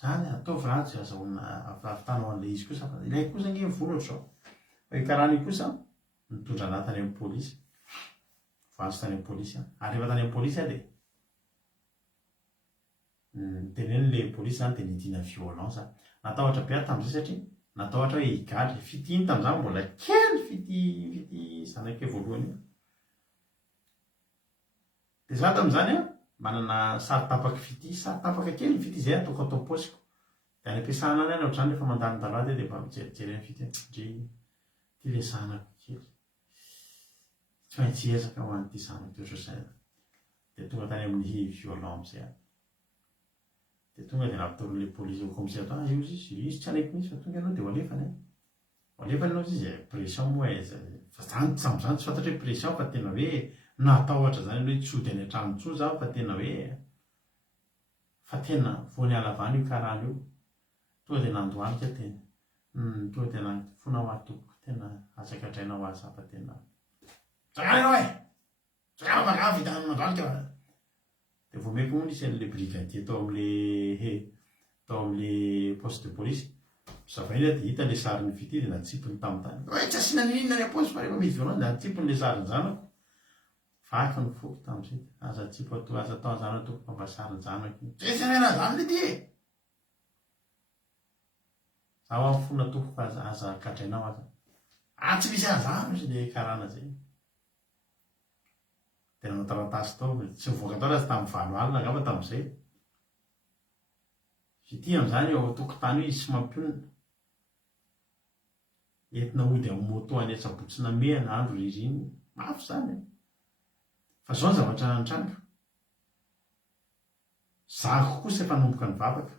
zany ataovy ratsy azahoana avitanao an'ilay izy kosa ilay kosa nge vola ohatr'izao fa karahany kosa mitondra anahy tany amin'ny pôlisy vazo tany amin'ny pôlisy ary rehefa tany amin'ny pôlisy dia teneny le pôlisy zany dia nidina violence natahotra be tamin'izay satria natahotra hoe higadry fity iny tamin'izany mbola kely fity zanake voalohany io dia za tamin'izany manana sary tapaka fity sary tapaka kely fity izay ataoko atao paosiko dia any ampiasana any ohatrany rehefa mandalo aty dia mba mijerijery ny fity ndre ty le zanako kely tsy maintsy ezaka ho an'ity zanako teo ohatr'izay dia tonga tany amin'ny violent zay dia tonga dia nampitoron'le pôlisy au commissaire tao io izy tsy anaiko mihitsy fa tonga ianao dia ho alefany ianao izy pression moa fa zany sambyzany tsy fantatra hoe pression fa tena hoe natahotra zany hoe tsy ody any an-trano tsoa za fa tena hoe fa tena voany alavany io karahany io tonga dia nandohanika tena tonga dia nafona ho atoko tena asakatraina ho aza fa tena sagana ianao sagana vaka vita mandohanika dia voameko moa nisy an'le brigadier tao amin'le poste de police zavaina dia hita le sariny fity dia natsipony tamin'ny tany hoe tsy asina ninona ny aposy fa rehefa misy violence dia natsipony le sariny zanako vaky ny foko tamin'izay aza tsipo atao aza atao zany atoko mpambasarin'ny zanako tsy mena zany le ty za ho amin'ny fona toko fa aza katrainao aza tsy misy azano izy le karana zay dia nanao taratasy tao tsy mivoaka tao raha tsy tamin'ny valo alina angamba tamin'izay fity amin'izany eo tokotany hoe izy sy mampionina entina ody amin'ny moto any atsabotsina mehana andro ririny mafy zany fa zao ny zavatra nantranga zako kosa efa nomboka ny vavaka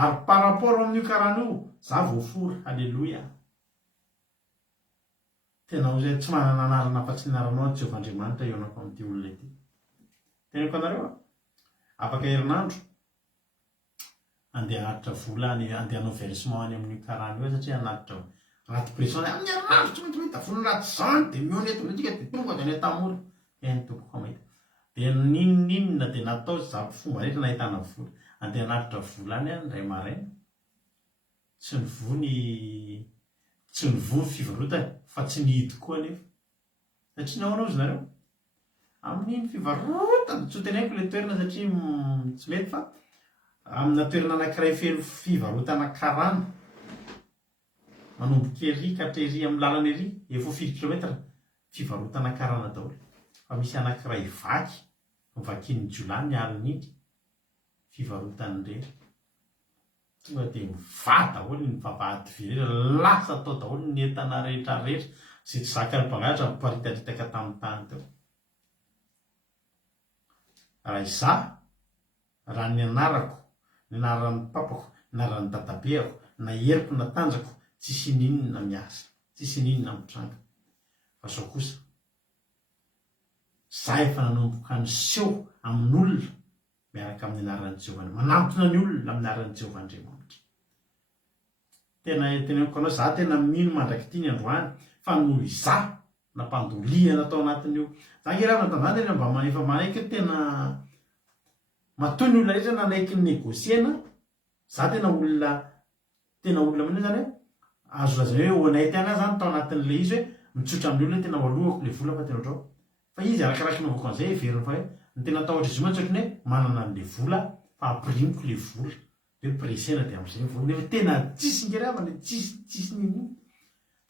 ary par rapport amin'io karahana io za voafory alleloia tena ho zay tsy manana anarana afa-tsy anaranao ny Jehovahandriamanitra eo anako amin'ity olona ity tenako anareo afaka herinandro andeha hanatitra vola andeha hanao versement any amin'io karahana io satria hanatitra raty pression amin'ny herinandro tsy maintsy mahita vola raty zany dia miona eto tika dia tonga dia ny tamora ny tompoko mahita dia ninona dia natao zavy fomba rehetra nahitana vola andeha hanatitra vola any ndray maraina tsy ny voa fivarotana fa tsy nihidy koa nefa satria nahoana ozy nareo amin'iny fivarotana tsy ho tenaiko ilay toerana satria tsy mety fa amina toerana anankiray feno fivarotana karana manomboka ery katrery amin'ny lalana ery efofilo kilometra fivarotana karana daholo fa misy anankiray vaky vakian'ny jolany ny alin'iny fivarotany ireny tonga dia mivady daholo ny vavahady virera lasa atao daholo ny entana rehetra rehetra zay tsy zaka ny mpangalatra miparitaritaka tamin'ny tany teo raha izaho raha ny anarako ny anaran'ny papako ny anaran'ny dadabeako na heriko na tanjako tsisy ninona miasa tsisy ninona mitranga fa zao kosa za efa nanomboka ny seho amin'olona miaraka amin'ny anaran'ny Jehovah manampina ny olona amin'ny anaran'ny Jehovahandriamanitra teneniko anao za tena mino mandraky ity ny androany fa noho izaho nampandoliana tao anatin'io za nge raha natanzany tena mba efa manaiky tena matoy ny olona rehetra nanaiky ny negosiana za tena olona mino zany hoe azo lazany hoe honnête ana zany tao anatin'le izy hoe mitsotra amin'ny olona tena hoalohako le vola fa tena otrao fa izy arakaraky novako an'izay heveriny fa hoe ny tena atahotra izy io mantsy ohatrany hoe manana an'le vola fa ampirimiko le vola hoe presena dia amin'izay vola nefa tena tsisy ngeravana tsisy nini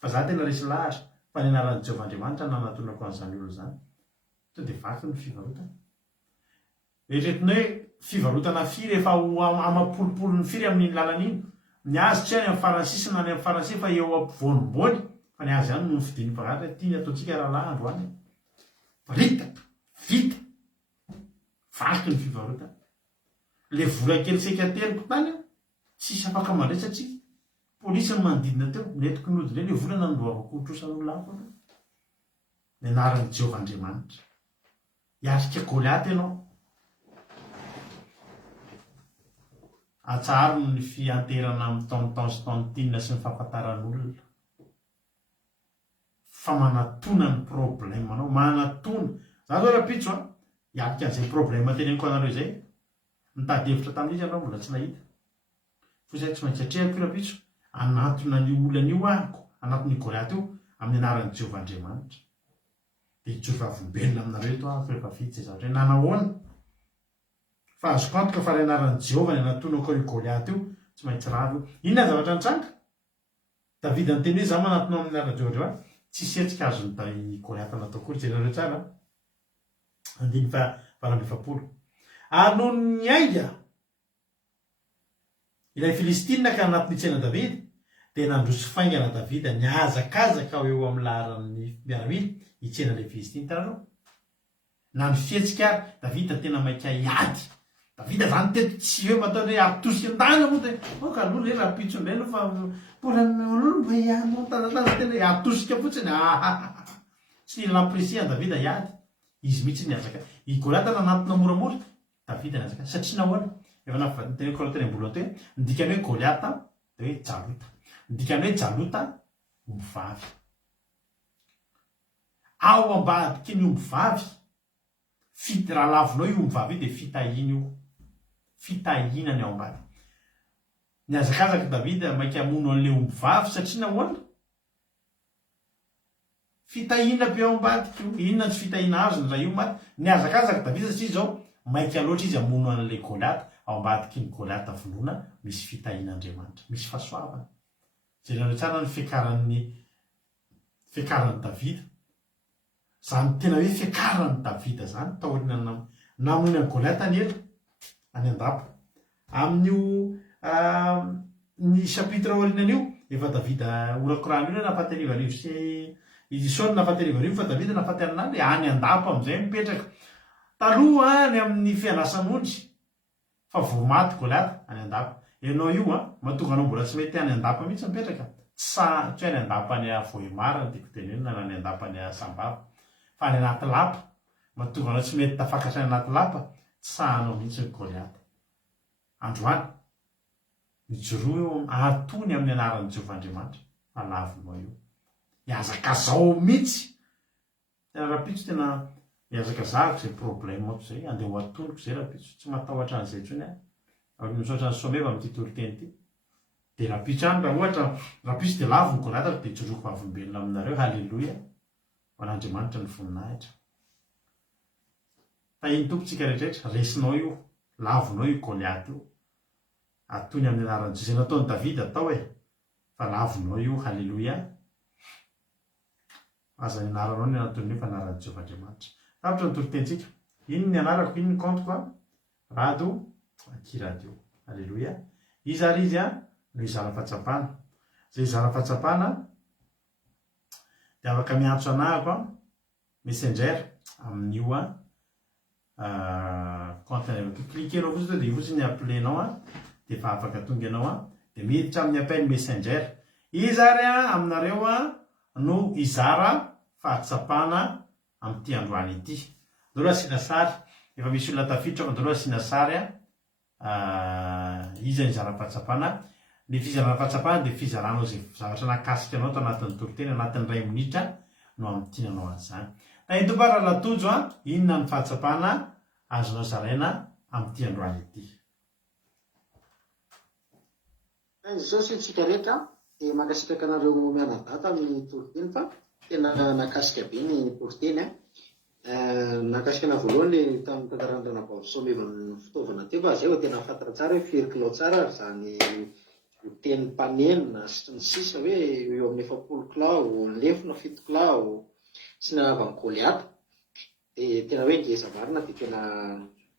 fa za tena resy lahatra fa ny anaran'ny Jehovahandriamanitra nanatonako an'izany olona zany to dia vaky ny fivarotana eritretina hoe fivarotana firy efa amapolopolo ny firy amin'iny lalan'iny ny azy tsy any amin'ny faransisy na any amin'ny faransy fa eo ampovoanimbony fa ny azy ihany no fidiny mpangalatra tiany ataontsika rahalahy androany vita vaky ny fivarotana le vola kely seka teloko tany tsisy afaka mandray satria polisy ny manodidina teo netiko nody le vola nandoavako trosan'olona hafa ny anaran'ny Jehovahandriamanitra hiarika Goliaty ianao atsaro ny fianterana amin'ny taontaon sy taontinina sy ny fahafantaran'olona fa manatona ny problème anao manatona za zao rapitso a hialika an'izay problème teneniko anareo zay mitady hevitra tamin'izy anao mbola tsy nahita fo zay tsy maintsy atrehako rapitso anatona ny olana io ahiko anatony Goliaty io amin'ny anaran'i Jehovah Andriamanitra dia Jehovah avombelona aminareo to ahako rehefa vitsy zay zavatra hoe nanahoana fa azoko antoka fa ray anaran'i Jehovah ny anatonako io Goliaty io tsy maintsy ravo inona zavatra nitranga David nyteny hoe za manatona amin'ny anaran'i Jehovah tsy setsika azony Goliaty natao kory jerareo tsara andiny fa valambefapolo ary noho ny aia ilay Filistina ka anatin'ny tsena David dia nandroso faingana David niazakazaka eo amin'ny laharan'ny miaramila hitsena ilay Filistina tananao na ny fihetsika ary David tena maika hiady David zany teto tsy hoe mataony hoe atosy an-tana moa dia ka aloha le rapitso indray fa mbola olo mba hianao tanatana tena atosika fotsiny tsy lampresian David hiady izy mihitsy niazaka i Goliaty nanatona moramora David niazaka satria nahoana efa nateneko teny ambolana hoe ndikany hoe Goliaty dia hoe jalota ndikany hoe jalota omby vavy ao ambadiky ny omby vavy raha lavinao io omby vavy io dia fitahina io fitahinany ao ambady niazakazaka David maika hamono an'ilay omby vavy satria nahoana fitahina be ao ambadiky io inona tsy fitahina azo raha io maty niazakazaka David satria zao maika loatra izy hamono an'ilay Goliaty ao ambadiky ny Goliaty avoloana misy fitahin'Andriamanitra misy fahasoavana jerareo tsara ny fiakaran'ny David zany tena hoe fiakaran'ny David zany taorina namono ny Goliaty any ela any an-dapa amin'io ny chapitre aorinan'io efa David orakorano io nafaty 1 sy Saul nafaty 1 fa David nafaty an'any any an-dapa amin'izay mipetraka taloha any amin'ny fianasan'ondry fa vao maty Goliaty any an-dapa ianao io mahatonga anao mbola tsy mety any an-dapa mihitsy mipetraka tsy any an-dapa any Vohemara tiako tenena na any an-dapa any Sambava fa any anaty lapa mahatonga anao tsy mety tafakatra any anaty lapa sahanao mihitsy ny Goliaty androany mijoroa eo atony amin'ny anaran'i Jehovah Andriamanitra alavinao io hiazakazao mihitsy tena rapitso tena hiazakazahako zay problème ako zay andeha ho atoniko zay rapitso tsy matahotra an'izay intsony misaotra ny someva amin'ity toriteny ity dia rapitso any raha ohatra rapitso dia lavo ny Goliaty dia ijoroako avombelona aminareo halleloia ho an'Andriamanitra ny voninahitra tahiny tompontsika rehetrarehetra resinao io lavonao io Goliaty io atony amin'ny anaran'i Jehovah izay nataony David atao fa lavonao io halleloia aza ny anaranao ny anaton'io fa anaran'i Jehovah Andriamanitra tapitra ny toritentsika ino ny anarako ino ny compteko rado akiradio halleloia izy ary izy no izara fahatsapana zay izara fahatsapana dia afaka miantso anahako messenger amin'io compte cliquenao fotsiny dia fotsiny appelenao dia efa afaka tonga ianao dia miditra amin'ny appel messenger izy ary aminareo no izara fahatsapana amin'ity androany ity dolo asiana sary efa misy olona tafiditra fa dolo asiana sary izy ny izara fahatsapana ny fizarana fahatsapana dia fizaranao zay zavatra nakasika anao to anatin'ny toriteny anatin'ny 2 minitra no amin'tinanao an'izany na itopara latojo inona ny fahatsapana azonao zaraina amin'ity androany ity zao sitsika rehetra dia mankasitraka anareo mianadata amin'ny toriteny fa tena nakasika be ny toriteny nakasikana voalohany tamin'ny tantarandrana somevany fitaovana teo fa zay ho tena fantatra tsara hoe firy kilao tsara ary zany teny mpanenina sy ny sisa hoe eo amin'ny 70 kilao lefona 7 kilao sy nanavany Goliaty dia tena hoe ngezavarina dia tena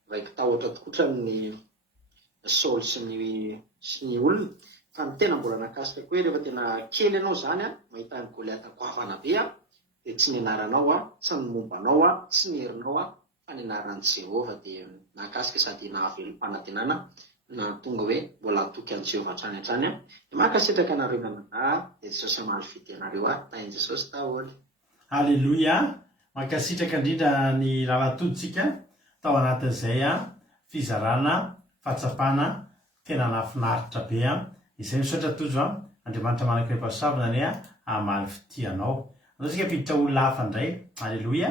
raiky tahotra tokotra amin'ny Saul sy ny olona fa ny tena mbola nakasika koa hoe rehefa tena kely ianao zany mahita ny Goliaty goavana be dia tsy ny anaranao tsy ny mombanao tsy ny herinao fa ny anaran'i Jehovah dia nakasika sady nahavelom-panantenana na tonga hoe mbola atoky an'i Jehovah hatrany hatrany dia mankasitraka anareo mianadahy dia Jesosy hamaly fidy anareo tainy Jesosy daholo halleloia mankasitraka indrindra ny rahatoditsika tao anatin'izay fizarana fahatsapana tena nafinaritra be izay misaotra tojo Andriamanitra manakirepasavina ny hamaly fidianao zao tsika piditra olona hafa indray. Alleloia.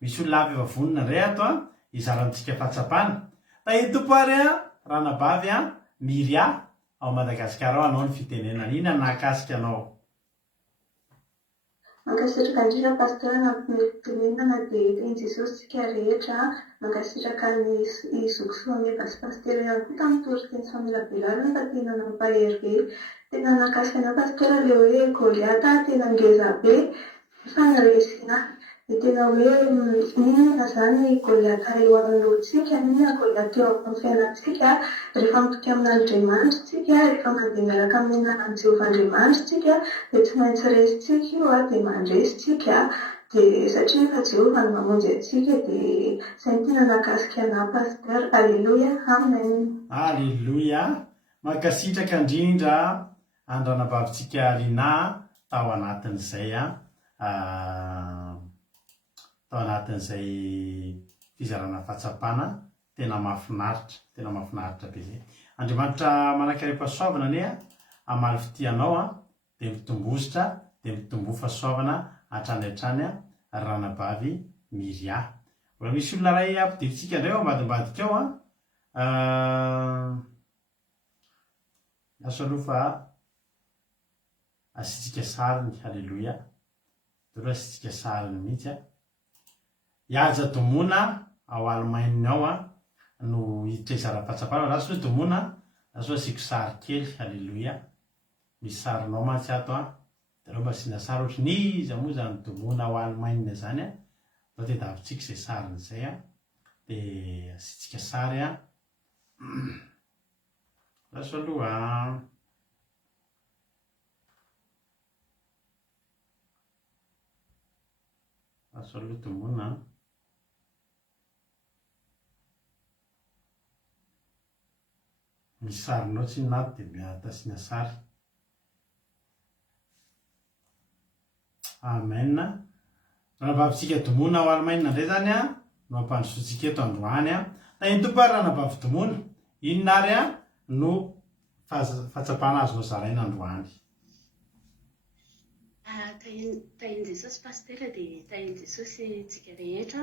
Misy olona hafa efa vonona indray ato a izarantsika fahatsapana. Tompo ary a ranabavy a Miria ao Madagasikara ao anao ny fitenenana. Inona nahakasika anao? Mankasitraka indrindra pasteur nampitenenana dia teny Jesosy tsika rehetra mankasitraka ny zokisoa sy pasteur ihany koa tamin'ny toriteny Samuel fa tena nampahery be. Tena nakasika anao pasteur ilay hoe Goliata tena ngeza be fanresina. Dia tena hoe inona zany Goliata eo amin'olontsika, inona Goliata eo amin'ny fiainantsika rehefa mitoky amin'Andriamanitra tsika, rehefa mandeha miaraka amin'ny nanan'i Jehovahandriamanitra tsika dia tsy maintsy resitsika io dia mandresitsika dia satria efa Jehova no mamonjy antsika dia izay no tena nakasika anahy pasteur. Alleluia, amen. Alleluia. Mankasitraka indrindra andranabavitsika Lina tao anatin'izay tao anatin'izay fizarana fahatsapana tena mahafinaritra be zay. Andriamanitra manankarena fahasoavana anie amaly fitianao dia mitombositra dia mitombo fahasoavana hatrany ranabavy Miria. Mbola misy olona ray ampidintsika indray ao ambadimbadika ao aso aloha fa asitsika sariny. Alleluia. Dolo asitsika sariny mihitsy Iaja Domona ao Alemaina ao no hiditra izara-pahatsapana. Raso hoe Domona, raso asiko sary kely. Alleluia. Misy sarinao mantsy ato dia reo mba asiana sary ohatra ny iza moa zany Domona ao Alemaina zany zao dia davitsika izay sariny izay dia asitsika sary raso aloha raso aloha Domona misy sarinao tsy naty dia miatasiana sary. Amen. Ranabavitsika Domona ao Alemaina indray zany no ampandrosoantsika eto androany iny tompo ary ranabavy Domona inona ary no fahatsapana azonao zaraina androany? Tahiny Jesosy pasteur dia tahiny Jesosy tsika rehetra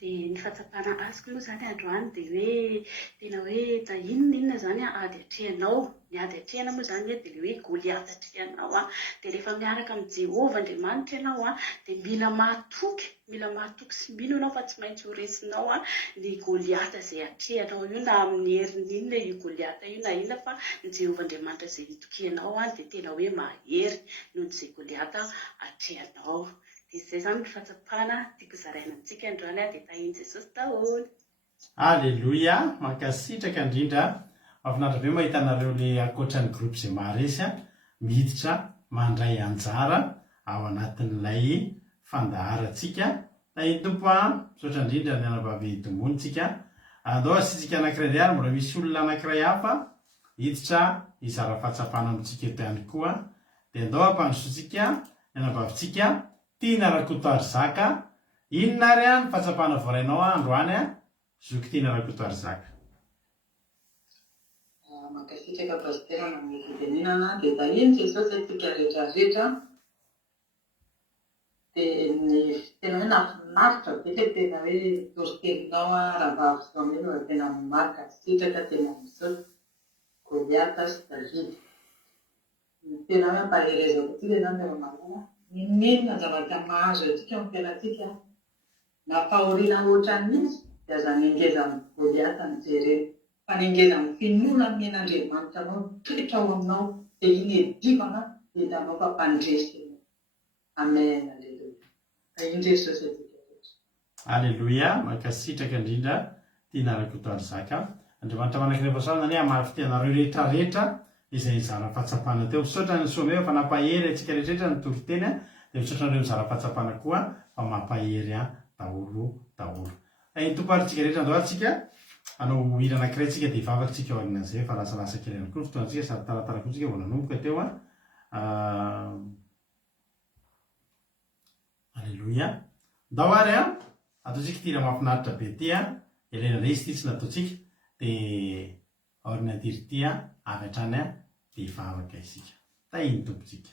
dia ny fahatsapana azoko moa zany androany dia hoe tena hoe inona zany ady atrehanao. Ny ady atrehana moa zany dia hoe Goliata atrehanao dia rehefa miaraka amin'ny Jehova Andriamanitra ianao dia mila mahatoky sy mino anao fa tsy maintsy ho resinao ny Goliata izay atrehanao io na amin'ny herin'ny inona io Goliata io na inona fa ny Jehova Andriamanitra izay hitokianao dia tena hoe mahery noho izay Goliata atrehanao. Dia izay zany ny fahatsapana tiako zaraina antsika androany dia tahiny Jesosy daholo. Alleluia. Mankasitraka indrindra. Mahafinaritra be mahita anareo le akoatran'ny groupe izay maharesy miditra mandray anjara ao anatin'ilay fandaharantsika. Tahiny tompo misaotra indrindra ny anabavy Domonitsika. Andao asitsika anankiray indray ary mbola misy olona anankiray hafa hiditra hizara fahatsapana amintsika eto ihany koa dia andao ampandrosoantsika ny anabavitsika Tina Rakotoary Zaka. Inona ary ny fahatsapana voarainao androany zoky Tina Rakotoary Zaka? Mankasitraka pasteur amin'ny fitenenana dia tahiny Jesosy antsika rehetrarehetra dia ny tena hoe nafinaritra be ilay tena hoe toriteninao Ranabavy Samuel tena mankasitraka tena misaotra Goliata sy Davidy. Tena hoe ampaherezako atsika izany eo amalala inona zavatra mahazo atsika amin'ny fiainantsika na fahoriana ohatran'izy dia aza nengeza amin'ny Goliata ny jerena. Fa nengeza amin'ny finoana men'Andriamanitra anao toetra ao aminao dia iny edifana dia hitanao fa mpandresy. Amen. Alleluia. Tahiny Jesosy atsika rehetra. Alleluia. Mankasitraka indrindra Tina Rakotoary Zaka. Andriamanitra manankarena fahasoavana hamaly fitianareo rehetrarehetra izay nizara fahatsapana teo. Misaotra ny Somea fa nampahery antsika rehetrarehetra ny toriteny dia misaotra anareo nizara fahatsapana koa fa mampahery daholo. Tahiny tompo ary tsika rehetra andao atsika anao hira anankiray tsika dia hivavakantsika ao aorianan'izay fa lasalasa kely ihany koa fotoantsika sady taratara koa tsika vao nanomboka teo Alleluia. Ndao ary ataontsika tira mahafinaritra be ty ilaina indray izy ty tsy nataontsika dia aorianantiry ty avy hatrany dia hivavaka isika. Tahiny tompontsika.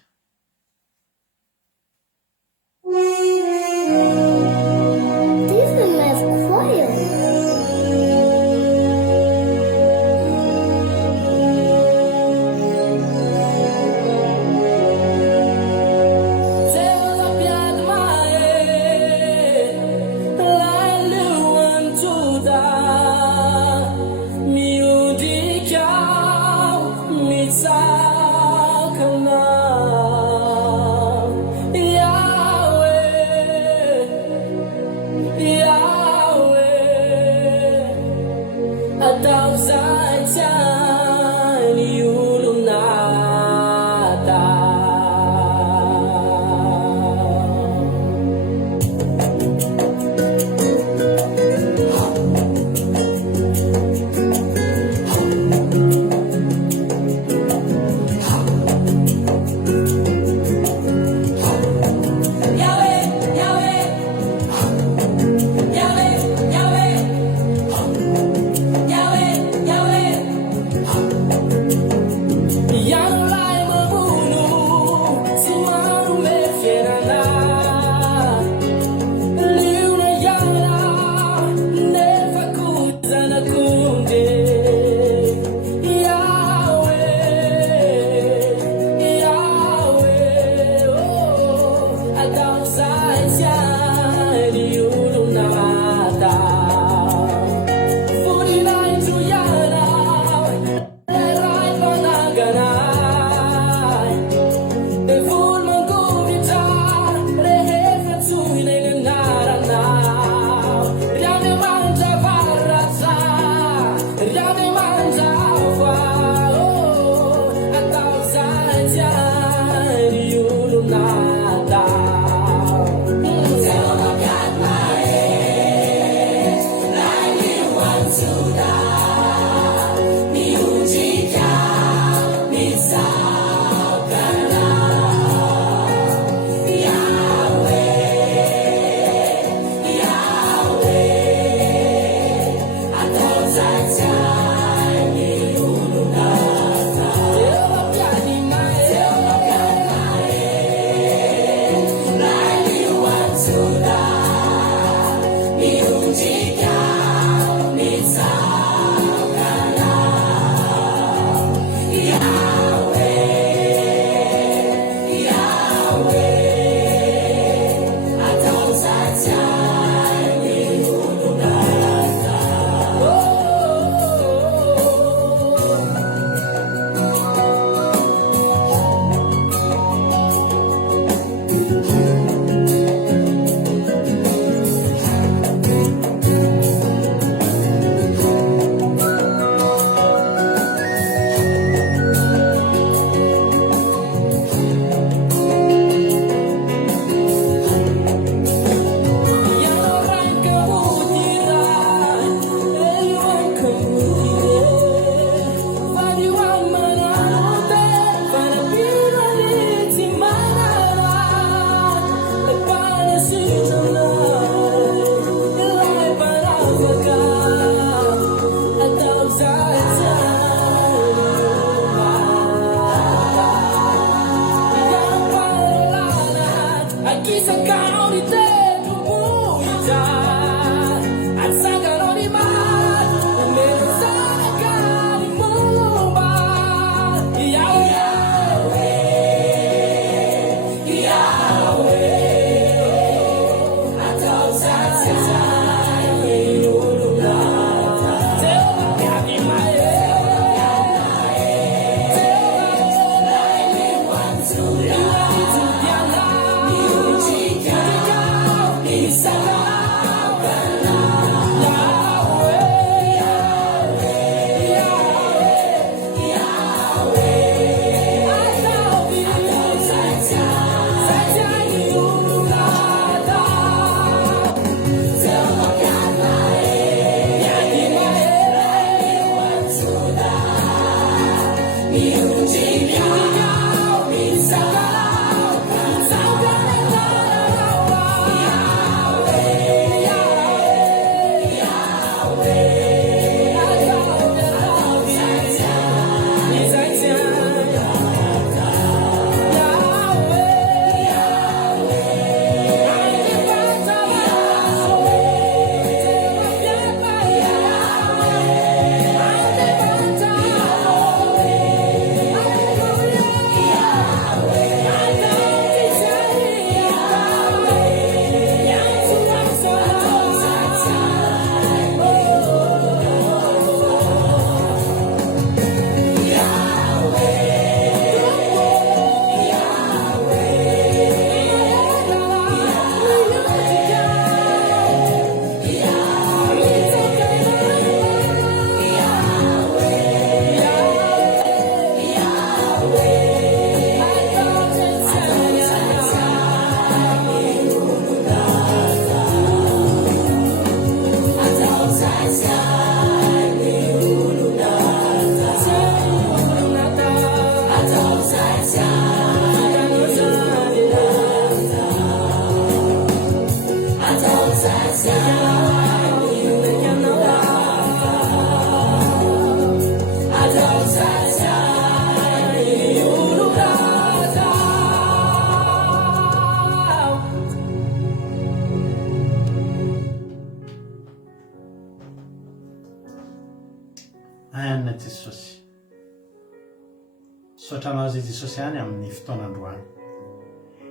Sotranao azy Jesosy ihany amin'ny fotoanandroany.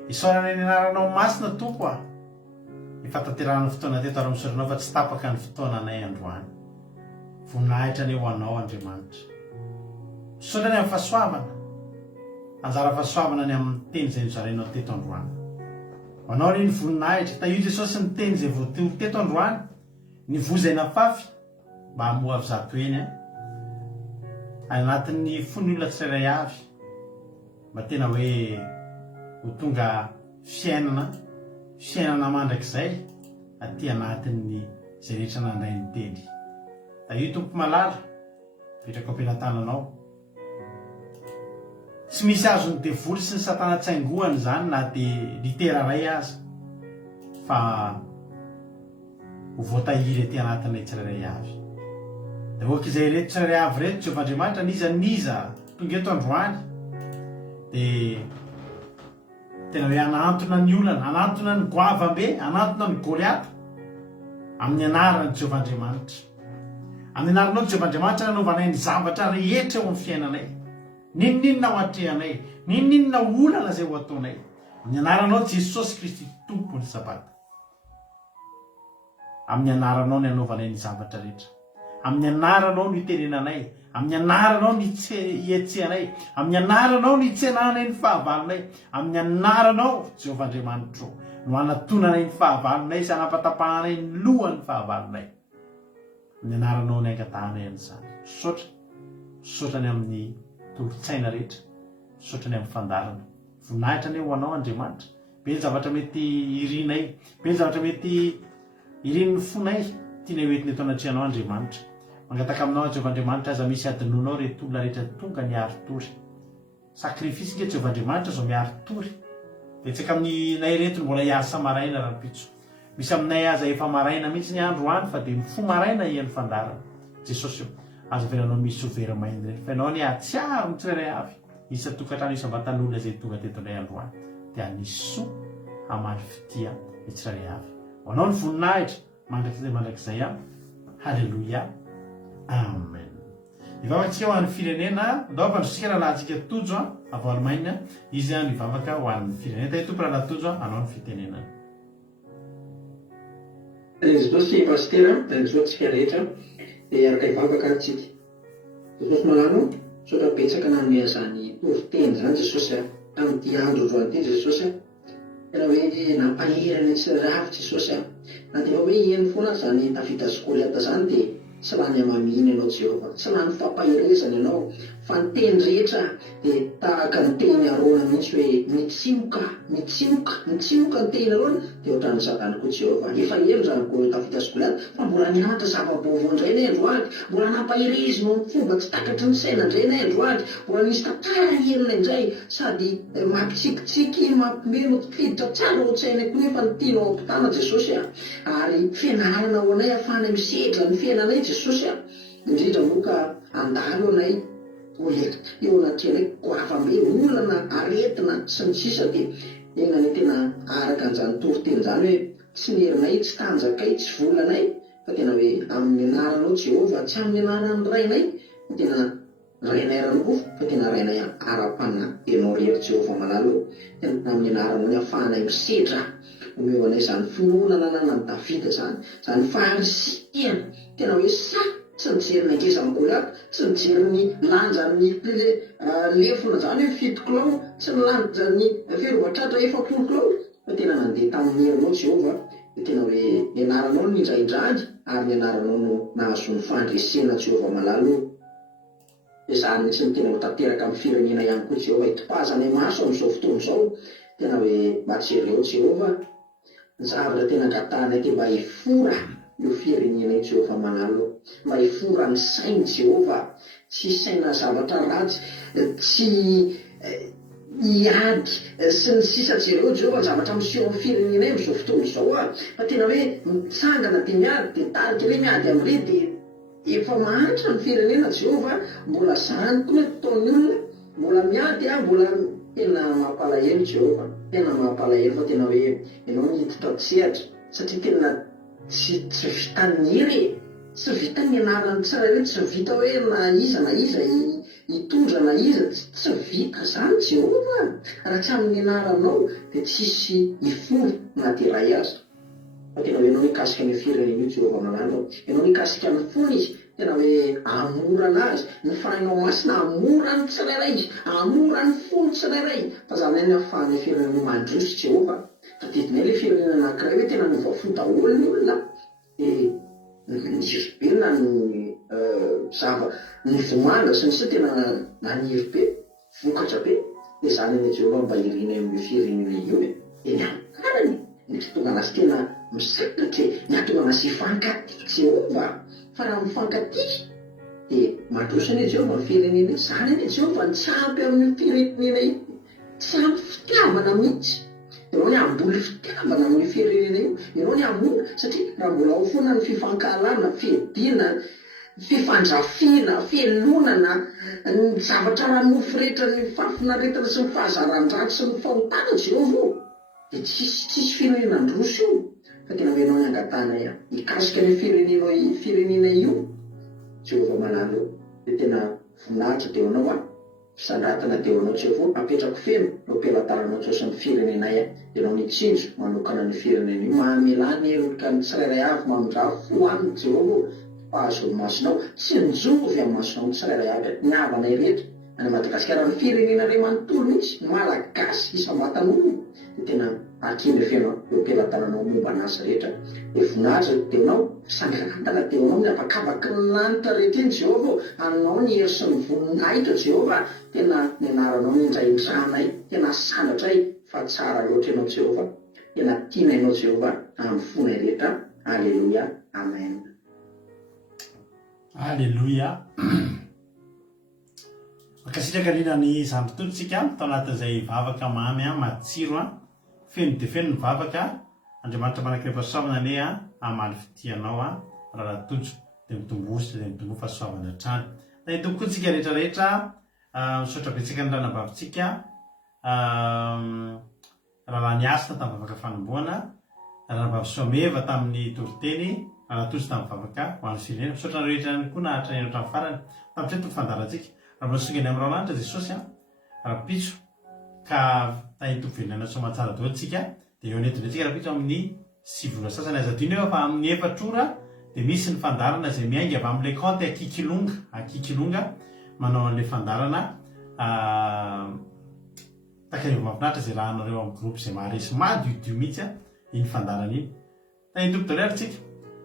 Isaorana ny anaranao masina tompo a. Efa tanterahana fotoana teto ary misaoranao fa tsy tapaka ny fotoananay androany. Voninahitra ny ho anao Andriamanitra. Misaotra ny amin'ny fahasoavana. Anjara fahasoavana ny amin'ny teny izay nozarainao teto androany. Anao ny voninahitra, taio Jesosy ny teny izay voatoro teto androany, ny vozaina fafy mba hamoa zato eny anatin'ny fony olona tsirairay avy, mba tena hoe ho tonga fiainana mandrakizay aty anatin'ny izay rehetra nandray ny teny. Da io tompo malala, petraka am-pelantananao. Tsy misy azony devoly sy ny satanatsaingohany zany na dia litera ray aza, fa ho voatahiry aty anatin'ilay tsirairay avy. Da oka izay reto tsirairay avy reto Jehovah Andriamanitra niza tonga eto androany, dia tena hoe anantona ny olana, anantona ny goavambe, anantona ny Goliath amin'ny anarany Jehovah Andriamanitra. Amin'ny anaranao Jehovah Andriamanitra nanaovanay ny zavatra rehetra eo amin'ny fiainanay. Ninninona ho atrehanay, ninninona olana izay ho ataonay. Amin'ny anaranao Jesosy Kristy tompony sabata. Amin'ny anaranao ny anaovanay ny zavatra rehetra. Amin'ny anaranao ny itenenanay, amin'ny anaranao ny ietsehanay, amin'ny anaranao ny itsenanay ny fahavalonay, amin'ny anaranao Jehovah Andriamanitra no anatonanay ny fahavalonay sy anapatapahanay ny lohan'ny fahavalonay. Amin'ny anaranao ny angatahanay an'izany. Sotra ny amin'ny tolotsaina rehetra, sotra ny amin'ny fandarana. Voninahitra ny ho anao Andriamanitra. Be ny zavatra mety irinay, be ny zavatra mety irin'ny fonay, tiana hoentiny eto anatrehanao Andriamanitra. Mangataka aminao Jehovah Andriamanitra aza misy adinonao reto olona rehetra tonga ny aritory. Sakrifisy nge Jehovah Andriamanitra zao miaro tory. Betsaka aminay reto mbola hiasa maraina raha pitso. Misy aminay aza efa maraina mihitsy ny androany fa dia mifo maraina ian'ny fandarana. Jesosy aza velanao misy overa maindry fa ianao ny atsiaro ny tsirairay avy. Isa tokantrano isam-batan'olona izay tonga teto indray androany dia anisy soa hamaly fitia ny tsirairay avy. Anao ny voninahitra mandrakizay Halleluja. Amen. Ivavakantsika ho an'ny firenena, ndao mpandrosika raha lahantsika tojo avao Allemagne, izy nivavaka ho an'ny firenena. Tay tompo raha tojo anao ny fitenenana. Jesosy pastera, Jesosy rehetra dia araka ivavaka antsika. Jesosy malano, sotra betsaka nanome an'izany toviteny zany Jesosy tamin'ity andro androany ity Jesosy. Tena hoe nampahirana tsirairay Jesosy. Na dia hoe eny foana zany Davida sy Goliata zany dia tsy lany amaminy ianao Jehovah, tsy lany fampahirezana ianao, fa ny teny rehetra dia tahaka ny teny arona mihitsy hoe mitsimoka ny teny arona dia ohatran'ny satany koa Jehovah. Efa elo zany Davida sy Goliata fa mbola nianatra zava-baovao indray nay androany, mbola nampahirezinao ny fomba tsy takatry ny saina indray nay androany, mbola nisy tantara elona indray sady mampitsikitsiky mampimeno tokiditra tsara ohatsaina koa nefa ny tianao ampitana Jesosy ary fianarana ho anay ahafahana misedra ny fiainanay Jesosy indrindra moa ka andalo anay eo anatrehanay goavambe olana aretina sy ny sisa dia ena ny tena araka an'izany toriteny zany hoe tsy nerinay, tsy tanjakay, tsy volanay fa tena hoe amin'ny anaranao Jehovah, tsy amin'ny anaran'ny rainay fa tena rainay ranoko fa tena rainay ara-panina ianao rehetra Jehovah malalo, tena amin'ny anaranao ny ahafahanay misedra omeo anay zany finoana nanana Davida zany faharisiana tena hoe tsy nijery angeza amin'ny Goliath, tsy nijery ny lanjan'ny lefona zany hoe 7 kilao, tsy ny lanjan'ny ferovatratra 4 kilao fa tena nandeha tamin'ny herinao Jehovah. Dia tena hoe ny anaranao no nindraindrandy ary ny anaranao no nahazo ny fandresena Jehovah malalo. Dia zany mihitsy ny tena ho tanteraka amin'ny firenena ihany koa Jehovah, hitopazanay maso amin'izao fotoana izao tena hoe mba jereo Jehovah ny zavatra tena angatanay dia mba hifora io firenenay Jehovah manalo, mba hifora ny sainy Jehovah, tsy saina zavatra ratsy, tsy iady sy ny sisa jereo Jehovah zavatra miseho amin'ny firenenay amin'izao fotoana izao fa tena hoe mitsangana dia miady dia tarika hoe miady amin'ireny dia efa mahantra ny firenena Jehovah. Mbola zany koa ataon'ny olona, mbola miady mbola tena mampalahelo Jehovah, tena mampalahelo fa tena hoe ianao niditra tsehatra satria tena tsy vita niry, tsy vita ny anarany tsirairay, tsy vita hoe na iza hitondrana izy tsy vita zany Jehova raha tsy amin'ny anaranao dia tsisy hifory na dia iray azy. Fa tena hoe ianao nikasika ny firenena io Jehova mananao, ianao nikasika ny fony izy tena hoe amorana azy, ny fanahinao masina amorany tsirairay izy, amorany fony tsirairay. Fa zany ny ahafahany firenena mandroso Jehova. Tadidinay ilay firenena anankiray hoe tena novaofo daholo ny olona nisy be na ny vomanga sy ny tena naniry be, vokatra be. Dia zany ny Jehova mba irina amin'ny firenena io dia ny ankarany ny tonga anazy tena misakatra ny atonga anazy hifankatia Jehova. Fa raha mifankatia dia mandroso ny Jehova ny firenena. Zany ny Jehova ny tsy ampy amin'ny firenena io, tsy ampy fitiavana mihitsy. Ianao ny amboly fitiavana amin'ny firenena io, ianao ny amona, satria raha mbola ao foana ny fifankalana, fiadiana, fifandrafiana, fielonana, ny zavatra ranofo rehetra, ny fafinaretana sy ny fahazaran-dratsy sy ny fahotana Jehova io, dia tsisy firenena androso io. Fa tena hoe ianao ny angatana hikasika ny firenena io Jehova manalo dia tena voninahitra teo anao fisandrantana teo anao Jehova, apetrako feno no ampelatananao tsosin'ny firenena dia ianao nitsinjo manokana ny firenena io, mahamelany erika ny tsirairay avy mamondraha fo aminy Jehova mpahazo masinao, tsy njovy amin'ny masonao ny tsirairay avy ny havana rehetra. Any Madagasikara ny firenena iray manontolo mihitsy ny malagasy isam-batan'olona dia tena akindry feno eo ampelantananao momba anazy rehetra. Dia voninahitra teonao, sandrantana teonao, ny avakavaky ny lanitra rehetra eny Jehova, anao ny hery sy ny voninahitra Jehova. Tena ny anaranao nindraindranay, tena sandatray fa tsara loatra ianao Jehova, tena tiana ianao Jehova amin'ny fonay rehetra. Alleluia, amen. Alleluia. Makasitraka rina ny zandrotontsika tao anatin'izay vavaka mamy matsiro feno dia feno ny vavaka. Andriamanitra manakireo fahasoavana ane amaly fitianao raha tonjo dia mitombosa dia mitombo fahasoavana hatrany. Da itoko kotsika rehetrarehetra misaotra betsaka ny ranabavitsika raha ny asina tamin'ny vavaka fanomboana, ranabavy Soameva tamin'ny toriteny, raha tonjo tamin'ny vavaka ho an'ny firenena. Misaotra rehetra ihany koa nahatra ny hatramin'ny farany tamin'ny tretoko fandarantsika. Raha mbola songany amin'ny Raolanitra Jesosy raha pitso ka tahito venana soamantsara daholo tsika dia eo anetindretsika raha pitso amin'ny 7 ora sasany. Aza adino fa amin'ny 4 ora dia misy ny fandarana izay miainga avy amin'ilay kante akikilonga manao an'ilay fandarana takarivo mahafinaritra izay rahanareo amin'ny groupe izay maharesy madiodio mihitsy iny fandarana iny. Tahito daholo ary tsika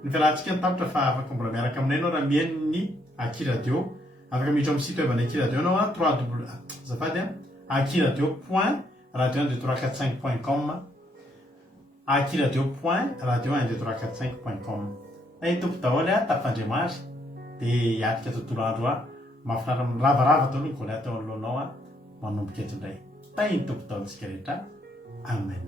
ny fialantsika tapitra fa afaka mbola miaraka aminay ianao raha mihaino ny Aki Radio. Afaka miditra amin'ny site web ny Aki Radio anao akiradio.radio12345.com akiradio.radio12345.com. Tahito daholo tapandriamary dia hiatrika tontolo andro mahafinaritra ravarava daholo ny gola atao anoloanao manomboka eto indray. Tahito daholo tsika rehetra. Amen.